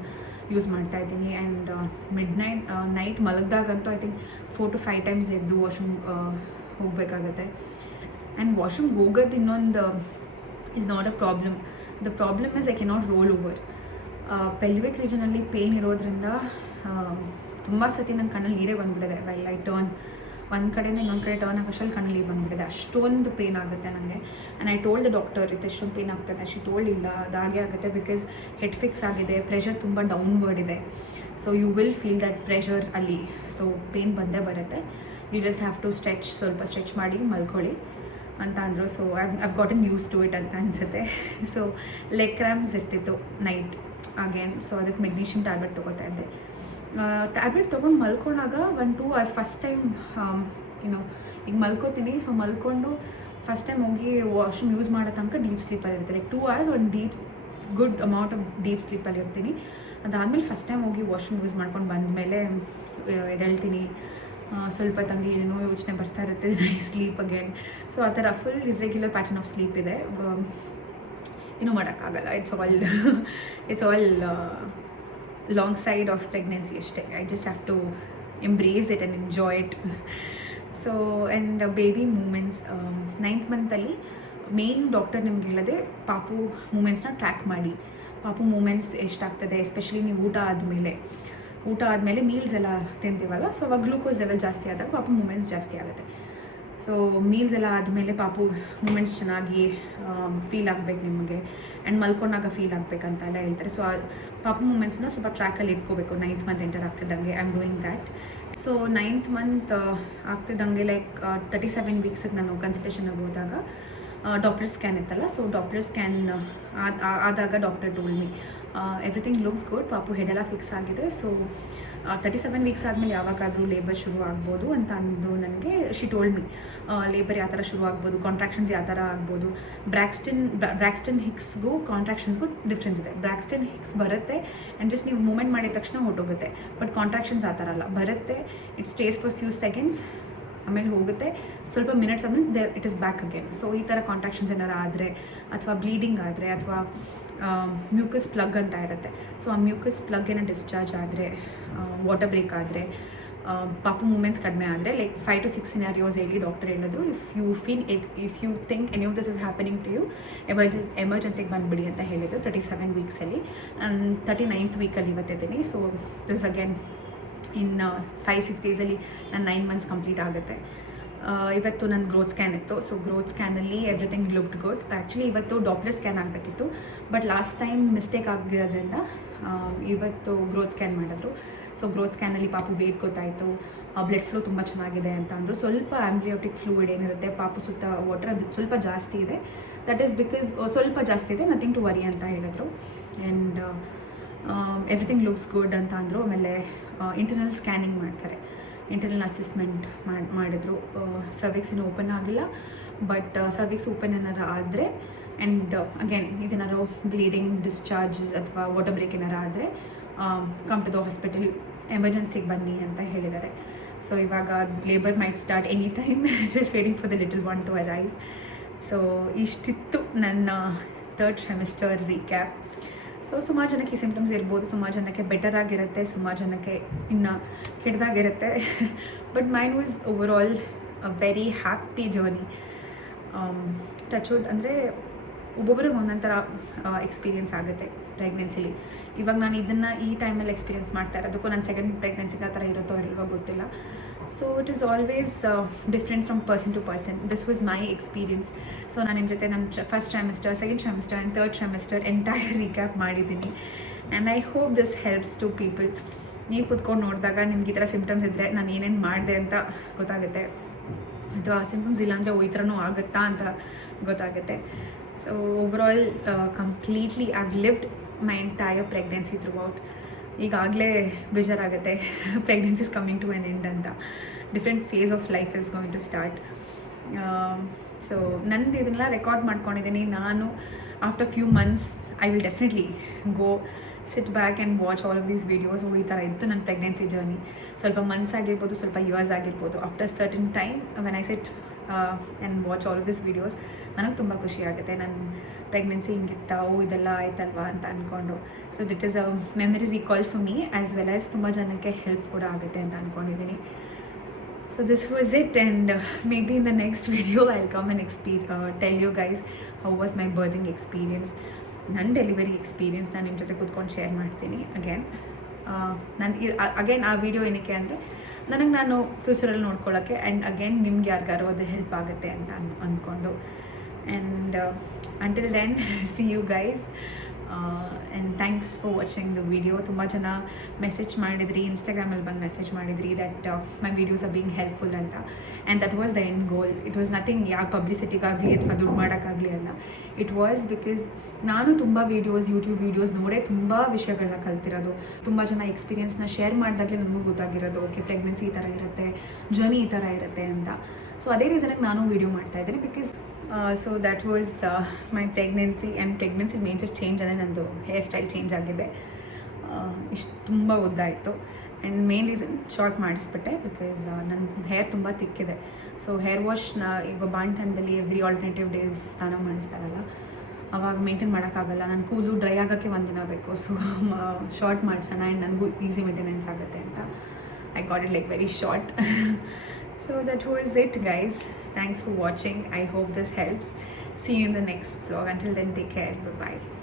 ಯೂಸ್ ಮಾಡ್ತಾಯಿದ್ದೀನಿ. ಆ್ಯಂಡ್ ನೈಟ್ ಮಲಗಿದಾಗಂತೂ ಐ ಥಿಂಕ್ 4 to 5 times ಎದ್ದು ವಾಶ್ರೂಮ್ ಹೋಗಬೇಕಾಗತ್ತೆ. ಆ್ಯಂಡ್ ವಾಶ್ರೂಮ್ಗೆ ಹೋಗೋದು ಇನ್ನೊಂದು is not a problem. The problem is I cannot roll over. Pelvic ರೀಜನಲ್ಲಿ ಪೇನ್ ಇರೋದ್ರಿಂದ ತುಂಬ ಸತಿ ನನ್ನ ಕಣ್ಣಲ್ಲಿ ನೀರೇ ಬಂದುಬಿಟ್ಟಿದೆ. ವೈಲ್ ಐ ಟರ್ನ್ ಒಂದು ಕಡೆಯಿಂದ ಇನ್ನೊಂದು ಕಡೆ ಟರ್ನ್ ಆಗೋಷ್ಟರಲ್ಲಿ ಕಣ್ಣಲ್ಲಿ ನೀರು ಬಂದುಬಿಟ್ಟಿದೆ. ಅಷ್ಟೊಂದು ಪೇನ್ ಆಗುತ್ತೆ ನನಗೆ. And I told the doctor ಇದು ಎಷ್ಟೊಂದು ಪೇನ್ ಆಗ್ತದೆ. ಶಿ ಟೋಲ್ಡ್ ಇಲ್ಲ, ಅದಾಗೆ ಆಗುತ್ತೆ ಬಿಕಾಸ್ ಹೆಡ್ ಫಿಕ್ಸ್ ಆಗಿದೆ, ಪ್ರೆಷರ್ ತುಂಬ ಡೌನ್ವರ್ಡ್ ಇದೆ. So you will feel that pressure ಅಲ್ಲಿ. ಸೊ ಪೇನ್ ಬಂದೇ ಬರುತ್ತೆ. ಯು ಜಸ್ಟ್ ಹ್ಯಾವ್ ಟು ಸ್ವಲ್ಪ ಸ್ಟ್ರೆಚ್ ಮಾಡಿ ಮಲ್ಕೊಳ್ಳಿ ಅಂತ ಅಂದರು. So I've gotten used to it ಅಂತ ಅನಿಸುತ್ತೆ. ಸೊ ಲೆಗ್ ಕ್ರ್ಯಾಂಪ್ಸ್ ಇರ್ತಿತ್ತು ನೈಟ್ ಅಗೇನ್. ಸೊ ಅದಕ್ಕೆ ಮೆಗ್ನೀಷಿಯಮ್ ಟ್ಯಾಬ್ಲೆಟ್ ತೊಗೋತಾ ಇದ್ದೆ. ಟ್ಯಾಬ್ಲೆಟ್ ತೊಗೊಂಡು ಮಲ್ಕೊಂಡಾಗ 1-2 hours ಫಸ್ಟ್ ಟೈಮ್ ಈಗ ಮಲ್ಕೋತೀನಿ. ಸೊ ಮಲ್ಕೊಂಡು ಫಸ್ಟ್ ಟೈಮ್ ಹೋಗಿ ವಾಶ್ರೂಮ್ ಯೂಸ್ ಮಾಡೋ ತನಕ ಡೀಪ್ ಸ್ಲೀಪಲ್ಲಿ ಇರ್ತೀನಿ. ಲೈಕ್ 2 hours ಒಂದು ಗುಡ್ ಅಮೌಂಟ್ ಆಫ್ ಡೀಪ್ ಸ್ಲೀಪಲ್ಲಿ ಇರ್ತೀನಿ. ಅದಾದಮೇಲೆ ಫಸ್ಟ್ ಟೈಮ್ ಹೋಗಿ ವಾಶ್ರೂಮ್ ಯೂಸ್ ಮಾಡ್ಕೊಂಡು ಬಂದಮೇಲೆ ಎದ್ದೇಳ್ತೀನಿ. ಸ್ವಲ್ಪ ತಂಗಿ ಏನೇನೋ ಯೋಚನೆ ಬರ್ತಾ ಇರುತ್ತೆ, ಐ ಸ್ಲೀಪ್ ಅಗೇನ್. ಸೊ ಆ ಥರ full irregular pattern of sleep ಇದೆ. ಏನೂ ಮಾಡೋಕ್ಕಾಗಲ್ಲ. It's all long side of pregnancy ಅಷ್ಟೇ. I just have to embrace it and enjoy it. So and baby movements 9th monthಲ್ಲಿ ಮೇನ್ ಡಾಕ್ಟರ್ ನಿಮ್ಗೆ ಹೇಳೋದೆ ಪಾಪು ಮೂಮೆಂಟ್ಸ್ನ ಟ್ರ್ಯಾಕ್ ಮಾಡಿ. ಪಾಪು ಮೂಮೆಂಟ್ಸ್ ಎಷ್ಟಾಗ್ತದೆ, ಎಸ್ಪೆಷಲಿ ನೀವು ಊಟ ಆದಮೇಲೆ. ಊಟ ಆದಮೇಲೆ ಮೀಲ್ಸ್ ಎಲ್ಲ ತಿಂತೀವಲ್ಲ, ಸೊ ಅವಾಗ ಗ್ಲೂಕೋಸ್ ಲೆವೆಲ್ ಜಾಸ್ತಿ ಆದಾಗ ಪಾಪು ಮೂಮೆಂಟ್ಸ್ ಜಾಸ್ತಿ ಆಗುತ್ತೆ. ಸೊ ಮೀಲ್ಸ್ ಎಲ್ಲ ಆದಮೇಲೆ ಪಾಪು ಮೂಮೆಂಟ್ಸ್ ಚೆನ್ನಾಗಿ ಫೀಲ್ ಆಗಬೇಕು ನಿಮಗೆ, ಆ್ಯಂಡ್ ಮಲ್ಕೊಂಡಾಗ ಫೀಲ್ ಆಗಬೇಕಂತ ಎಲ್ಲ ಹೇಳ್ತಾರೆ. ಸೊ ಪಾಪು ಮೂಮೆಂಟ್ಸ್ನ ಸ್ವಲ್ಪ ಟ್ರ್ಯಾಕಲ್ಲಿ ಇಟ್ಕೋಬೇಕು 9th ಮಂತ್ ಎಂಟರ್ ಆಗ್ತಿದ್ದಂಗೆ. I am doing that. So 9th month ಆಗ್ತಿದ್ದಂಗೆ ಲೈಕ್ 37 ವೀಕ್ಸಿಗೆ ನಾನು ಕನ್ಸಲ್ಟೇಷನ್ಗೆ ಹೋದಾಗ ಡಾಪ್ಲರ್ ಸ್ಕ್ಯಾನ್ ಇತ್ತಲ್ಲ, ಸೊ ಡಾಪ್ಲರ್ ಸ್ಕ್ಯಾನ್ ಆದಾಗ doctor told me everything looks good, ಪಾಪು ಹೆಡೆಲ್ಲ ಫಿಕ್ಸ್ ಆಗಿದೆ. ಸೊ 37 ವೀಕ್ಸ್ ಆದಮೇಲೆ ಯಾವಾಗಾದರೂ ಲೇಬರ್ ಶುರು ಆಗ್ಬೋದು ಅಂತ ಅಂದು ನನಗೆ ಶಿ ಟೋಲ್ಡ್ ಮಿ. ಲೇಬರ್ ಯಾವ ಥರ ಶುರು ಆಗ್ಬೋದು, ಕಾಂಟ್ರಾಕ್ಷನ್ಸ್ ಯಾವ ಥರ ಆಗ್ಬೋದು. ಬ್ರ್ಯಾಕ್ಸ್ಟನ್ ಹಿಕ್ಸ್ಗೂ ಕಾಂಟ್ರಾಕ್ಷನ್ಸ್ಗೂ ಡಿಫ್ರೆನ್ಸ್ ಇದೆ. ಬ್ರ್ಯಾಕ್ಸ್ಟನ್ ಹಿಕ್ಸ್ ಬರುತ್ತೆ ಆ್ಯಂಡ್ ಜಸ್ಟ್ ನೀವು ಮೂಮೆಂಟ್ ಮಾಡಿದ ತಕ್ಷಣ ಹೊಟ್ಟೋಗುತ್ತೆ. ಬಟ್ ಕಾಂಟ್ರಾಕ್ಷನ್ಸ್ ಆ ಥರ ಅಲ್ಲ, ಬರುತ್ತೆ, it stays for few seconds, ಆಮೇಲೆ ಹೋಗುತ್ತೆ, ಸ್ವಲ್ಪ ಮಿನಿಟ್ಸ್ ಆಮೇಲೆ it is back again. So ಈ ಥರ ಕಾಂಟ್ರಾಕ್ಷನ್ಸ್ ಏನಾರು ಆದರೆ ಅಥವಾ ಬ್ಲೀಡಿಂಗ್ ಆದರೆ ಅಥವಾ ಮ್ಯೂಕಸ್ ಪ್ಲಗ್ ಅಂತ ಇರುತ್ತೆ, ಸೊ ಆ ಮ್ಯೂಕಸ್ ಪ್ಲಗ್ ಏನೋ ಡಿಸ್ಚಾರ್ಜ್ ಆದರೆ, ವಾಟರ್ ಬ್ರೇಕ್ ಆದರೆ, ಪಾಪು ಮೂಮೆಂಟ್ಸ್ ಕಡಿಮೆ ಆದರೆ, ಲೈಕ್ 5 to 6 ಸಿನಾರಿಯೋಸ್ ಹೇಳಿ ಡಾಕ್ಟರ್ ಹೇಳಿದ್ರು. If you think any of this is happening to you, ಎಮರ್ಜೆನ್ಸಿಗೆ ಬಂದುಬಿಡಿ ಅಂತ ಹೇಳಿದ್ರು 37 ವೀಕ್ಸಲ್ಲಿ. ನಾನು 39th ವೀಕಲ್ಲಿ ಇವತ್ತಿದ್ದೀನಿ. ಸೊ ದಿಸ್ ಅಗೇನ್ ಇನ್ 5-6 ಡೇಸಲ್ಲಿ ನಾನು 9 ಮಂತ್ಸ್ ಕಂಪ್ಲೀಟ್ ಆಗುತ್ತೆ. ಇವತ್ತು ನನ್ನ ಗ್ರೋತ್ ಸ್ಕ್ಯಾನ್ ಇತ್ತು. ಸೊ ಗ್ರೋತ್ ಸ್ಕ್ಯಾನಲ್ಲಿ ಎವ್ರಿಥಿಂಗ್ ಲುಕ್ಡ್ ಗುಡ್. ಆ್ಯಕ್ಚುಲಿ ಇವತ್ತು ಡಾಪ್ಲರ್ ಸ್ಕ್ಯಾನ್ ಆಗಬೇಕಿತ್ತು, ಬಟ್ ಲಾಸ್ಟ್ ಟೈಮ್ ಮಿಸ್ಟೇಕ್ ಆಗಿರೋದ್ರಿಂದ ಇವತ್ತು ಗ್ರೋತ್ ಸ್ಕ್ಯಾನ್ ಮಾಡಿದ್ರು. ಸೊ ಗ್ರೋತ್ ಸ್ಕ್ಯಾನಲ್ಲಿ ಪಾಪು ವೇಟ್ ಗೊತ್ತಾಯಿತು, ಬ್ಲಡ್ ಫ್ಲೋ ತುಂಬ ಚೆನ್ನಾಗಿದೆ ಅಂತ ಅಂದರು. ಸ್ವಲ್ಪ ಆಂಬ್ಲಿಯೋಟಿಕ್ ಫ್ಲೂಯಿಡ್ ಏನಿರುತ್ತೆ ಪಾಪು ಸುತ್ತ ವಾಟರ್ ಅದು ಸ್ವಲ್ಪ ಜಾಸ್ತಿ ಇದೆ, ದಟ್ ಈಸ್ ಬಿಕಾಸ್ ಸ್ವಲ್ಪ ಜಾಸ್ತಿ ಇದೆ, ನಥಿಂಗ್ ಟು ವರಿ ಅಂತ ಹೇಳಿದ್ರು. ಆ್ಯಂಡ್ ಎವ್ರಿಥಿಂಗ್ ಲುಕ್ಸ್ ಗುಡ್ ಅಂತ ಅಂದರು. ಆಮೇಲೆ ಇಂಟರ್ನಲ್ ಸ್ಕ್ಯಾನಿಂಗ್ ಮಾಡ್ತಾರೆ, ಇಂಟರ್ನಲ್ ಅಸೆಸ್ಮೆಂಟ್ ಮಾಡಿದ್ರು. ಸರ್ವಿಕ್ಸ್ ಇನ್ನೂ ಓಪನ್ ಆಗಿಲ್ಲ, ಬಟ್ ಸರ್ವಿಕ್ಸ್ ಓಪನ್ ಏನಾರು ಆದರೆ ಆ್ಯಂಡ್ ಅಗೇನ್ ಇದೇನಾರು ಬ್ಲೀಡಿಂಗ್, ಡಿಸ್ಚಾರ್ಜಸ್ ಅಥವಾ ವಾಟರ್ ಬ್ರೇಕ್ ಏನಾರು ಆದರೆ ಕಮ್ ಟು ದ ಹಾಸ್ಪಿಟಲ್, ಎಮರ್ಜೆನ್ಸಿಗೆ ಬನ್ನಿ ಅಂತ ಹೇಳಿದ್ದಾರೆ. ಸೊ ಇವಾಗ labour might start any time, just waiting for the little one to arrive. So ಇಷ್ಟಿತ್ತು ನನ್ನ 3rd trimester ರೀಕ್ಯಾಪ್. ಸೊ ಸುಮಾರು ಜನಕ್ಕೆ ಈ ಸಿಂಪ್ಟಮ್ಸ್ ಇರ್ಬೋದು, ಸುಮಾರು ಜನಕ್ಕೆ ಬೆಟರ್ ಆಗಿರುತ್ತೆ, ಸುಮಾರು ಜನಕ್ಕೆ ಇನ್ನು ಕೆಟ್ಟದಾಗಿರುತ್ತೆ. But mine was overall a very happy journey. Touch wood ಅಂದರೆ ಒಬ್ಬೊಬ್ಬರಿಗೆ ಒಂದೊಂಥರ ಎಕ್ಸ್ಪೀರಿಯೆನ್ಸ್ ಆಗುತ್ತೆ ಪ್ರೆಗ್ನೆನ್ಸಿಲಿ. ಇವಾಗ ನಾನು ಇದನ್ನು ಈ ಟೈಮಲ್ಲಿ ಎಕ್ಸ್ಪೀರಿಯೆನ್ಸ್ ಮಾಡ್ತಾ ಇರೋದಕ್ಕೂ ನನ್ನ ಸೆಕೆಂಡ್ ಪ್ರೆಗ್ನೆನ್ಸಿಗೆ ಆ ಥರ ಇರುತ್ತೋ ಇಲ್ವೋ ಗೊತ್ತಿಲ್ಲ. So it is always different from person to person. This was my experience. So ನಾನು ನಿಮ್ಮ ಜೊತೆ ನನ್ನ 1st trimester, 2nd trimester and 3rd trimester entire recap ಮಾಡಿದ್ದೀನಿ. And I hope this helps to people. ನೀವು ಕುತ್ಕೊಂಡು ನೋಡಿದಾಗ ನಿಮ್ಗೆ ಈ ಥರ ಸಿಂಪ್ಟಮ್ಸ್ ಇದ್ದರೆ ನಾನು ಏನೇನು ಮಾಡಿದೆ ಅಂತ ಗೊತ್ತಾಗುತ್ತೆ, ಅಥವಾ ಸಿಂಪ್ಟಮ್ಸ್ ಇಲ್ಲಾಂದರೆ ಈ ಥರನೂ ಆಗುತ್ತಾ ಅಂತ ಗೊತ್ತಾಗುತ್ತೆ. So overall completely I have lived my entire pregnancy throughout. ಈಗಾಗಲೇ ಬೇಜಾರಾಗುತ್ತೆ pregnancy is coming to an end ಅಂತ. Different phase of life is going to start. So ನಂದು ಇದನ್ನೆಲ್ಲ ರೆಕಾರ್ಡ್ ಮಾಡ್ಕೊಂಡಿದ್ದೀನಿ ನಾನು. After few months I will definitely go sit back and watch all of these videos. ಈ ಥರ ಇತ್ತು ನನ್ನ pregnancy journey. ಸ್ವಲ್ಪ ಮಂತ್ಸ್ ಆಗಿರ್ಬೋದು, ಸ್ವಲ್ಪ ಇಯರ್ಸ್ ಆಗಿರ್ಬೋದು. After certain time when I sit and watch all of this videos, ನನಗೆ ತುಂಬ ಖುಷಿ ಆಗುತ್ತೆ. ನನ್ನ ಪ್ರೆಗ್ನೆನ್ಸಿ ಹಿಂಗಿತ್ತ, ಇದೆಲ್ಲ ಆಯ್ತಲ್ವಾ ಅಂತ ಅಂದ್ಕೊಂಡು. So this is a memory recall for me as well as ತುಂಬ ಜನಕ್ಕೆ ಹೆಲ್ಪ್ ಕೂಡ ಆಗುತ್ತೆ ಅಂತ ಅಂದ್ಕೊಂಡಿದ್ದೀನಿ. So this was it, and maybe in the next video I'll come and tell you guys how was my birthing experience, ನನ್ನ delivery experience ನಾನು ನಿಮ್ಮ ಜೊತೆ ಕೂತ್ಕೊಂಡು ಶೇರ್ ಮಾಡ್ತೀನಿ. ನಾನು ಅಗೇನ್ ಆ ವಿಡಿಯೋ ಏನಕ್ಕೆ ಅಂದರೆ ನಾನು ಫ್ಯೂಚರಲ್ಲಿ ನೋಡ್ಕೊಳ್ಳೋಕ್ಕೆ, ಆ್ಯಂಡ್ ಅಗೇನ್ ನಿಮ್ಗೆ ಯಾರಿಗಾರು ಅದು ಹೆಲ್ಪ್ ಆಗುತ್ತೆ ಅಂತ ಅಂದ್ಕೊಂಡು. And until then see you guys, and thanks for watching the video. ತುಂಬ ಜನ ಮೆಸೇಜ್ ಮಾಡಿದ್ರಿ, ಇನ್ಸ್ಟಾಗ್ರಾಮಲ್ಲಿ ಬಂದು ಮೆಸೇಜ್ ಮಾಡಿದ್ರಿ that my videos are being helpful ಅಂತ. And that was the end goal. It was nothing ಯಾವ ಪಬ್ಲಿಸಿಟಿಗಾಗಲಿ ಅಥವಾ ದುಡ್ಡು ಮಾಡೋಕ್ಕಾಗಲಿ ಅಲ್ಲ. ಇಟ್ ವಾಸ್ ಬಿಕಾಸ್ ನಾನು ತುಂಬ ಯೂಟ್ಯೂಬ್ ವೀಡಿಯೋಸ್ ನೋಡೇ ತುಂಬ ವಿಷಯಗಳನ್ನ ಕಲ್ತಿರೋದು. ತುಂಬ ಜನ ಎಕ್ಸ್ಪೀರಿಯನ್ಸ್ನ ಶೇರ್ ಮಾಡಿದಾಗಲೇ ನಮಗೂ ಗೊತ್ತಾಗಿರೋದು, ಓಕೆ ಪ್ರೆಗ್ನೆನ್ಸಿ ಈ ಥರ ಇರುತ್ತೆ, ಜರ್ನಿ ಈ ಥರ ಇರುತ್ತೆ ಅಂತ. ಸೊ ಅದೇ ರೀಸನ್ಗೆ ನಾನು ವೀಡಿಯೋ ಮಾಡ್ತಾಯಿದ್ದೀನಿ. Because so that was my pregnancy. And pregnancy major change ಅಂದರೆ ನಂದು ಹೇರ್ ಸ್ಟೈಲ್ ಚೇಂಜ್ ಆಗಿದೆ. ಇಷ್ಟು ತುಂಬ ಉದ್ದ ಇತ್ತು. ಆ್ಯಂಡ್ ಮೇನ್ ರೀಸನ್ ಶಾರ್ಟ್ ಮಾಡಿಸ್ಬಿಟ್ಟೆ, ಬಿಕಾಸ್ ನನ್ನ ಹೇರ್ ತುಂಬ ತಿಕ್ಕಿದೆ. ಸೊ ಹೇರ್ ವಾಶ್ನ ಈಗ ಬಾಣ್ತನದಲ್ಲಿ ಎವ್ರಿ ಆಲ್ಟರ್ನೇಟಿವ್ ಡೇಸ್ ಸ್ನಾನ ಮಾಡಿಸ್ತಾರಲ್ಲ, ಅವಾಗ ಮೇಂಟೈನ್ ಮಾಡೋಕ್ಕಾಗಲ್ಲ. ನನ್ನ ಕೂದಲು ಡ್ರೈ ಆಗೋಕ್ಕೆ 1 ದಿನ ಬೇಕು. ಸೊ ಶಾರ್ಟ್ ಮಾಡಿಸೋಣ ಆ್ಯಂಡ್ ನನಗೂ ಈಸಿ ಮೇಂಟೆನೆನ್ಸ್ ಆಗುತ್ತೆ ಅಂತ I got it like very short. So that was it guys. Thanks for watching. I hope this helps. See you in the next vlog. Until then, take care. Bye bye.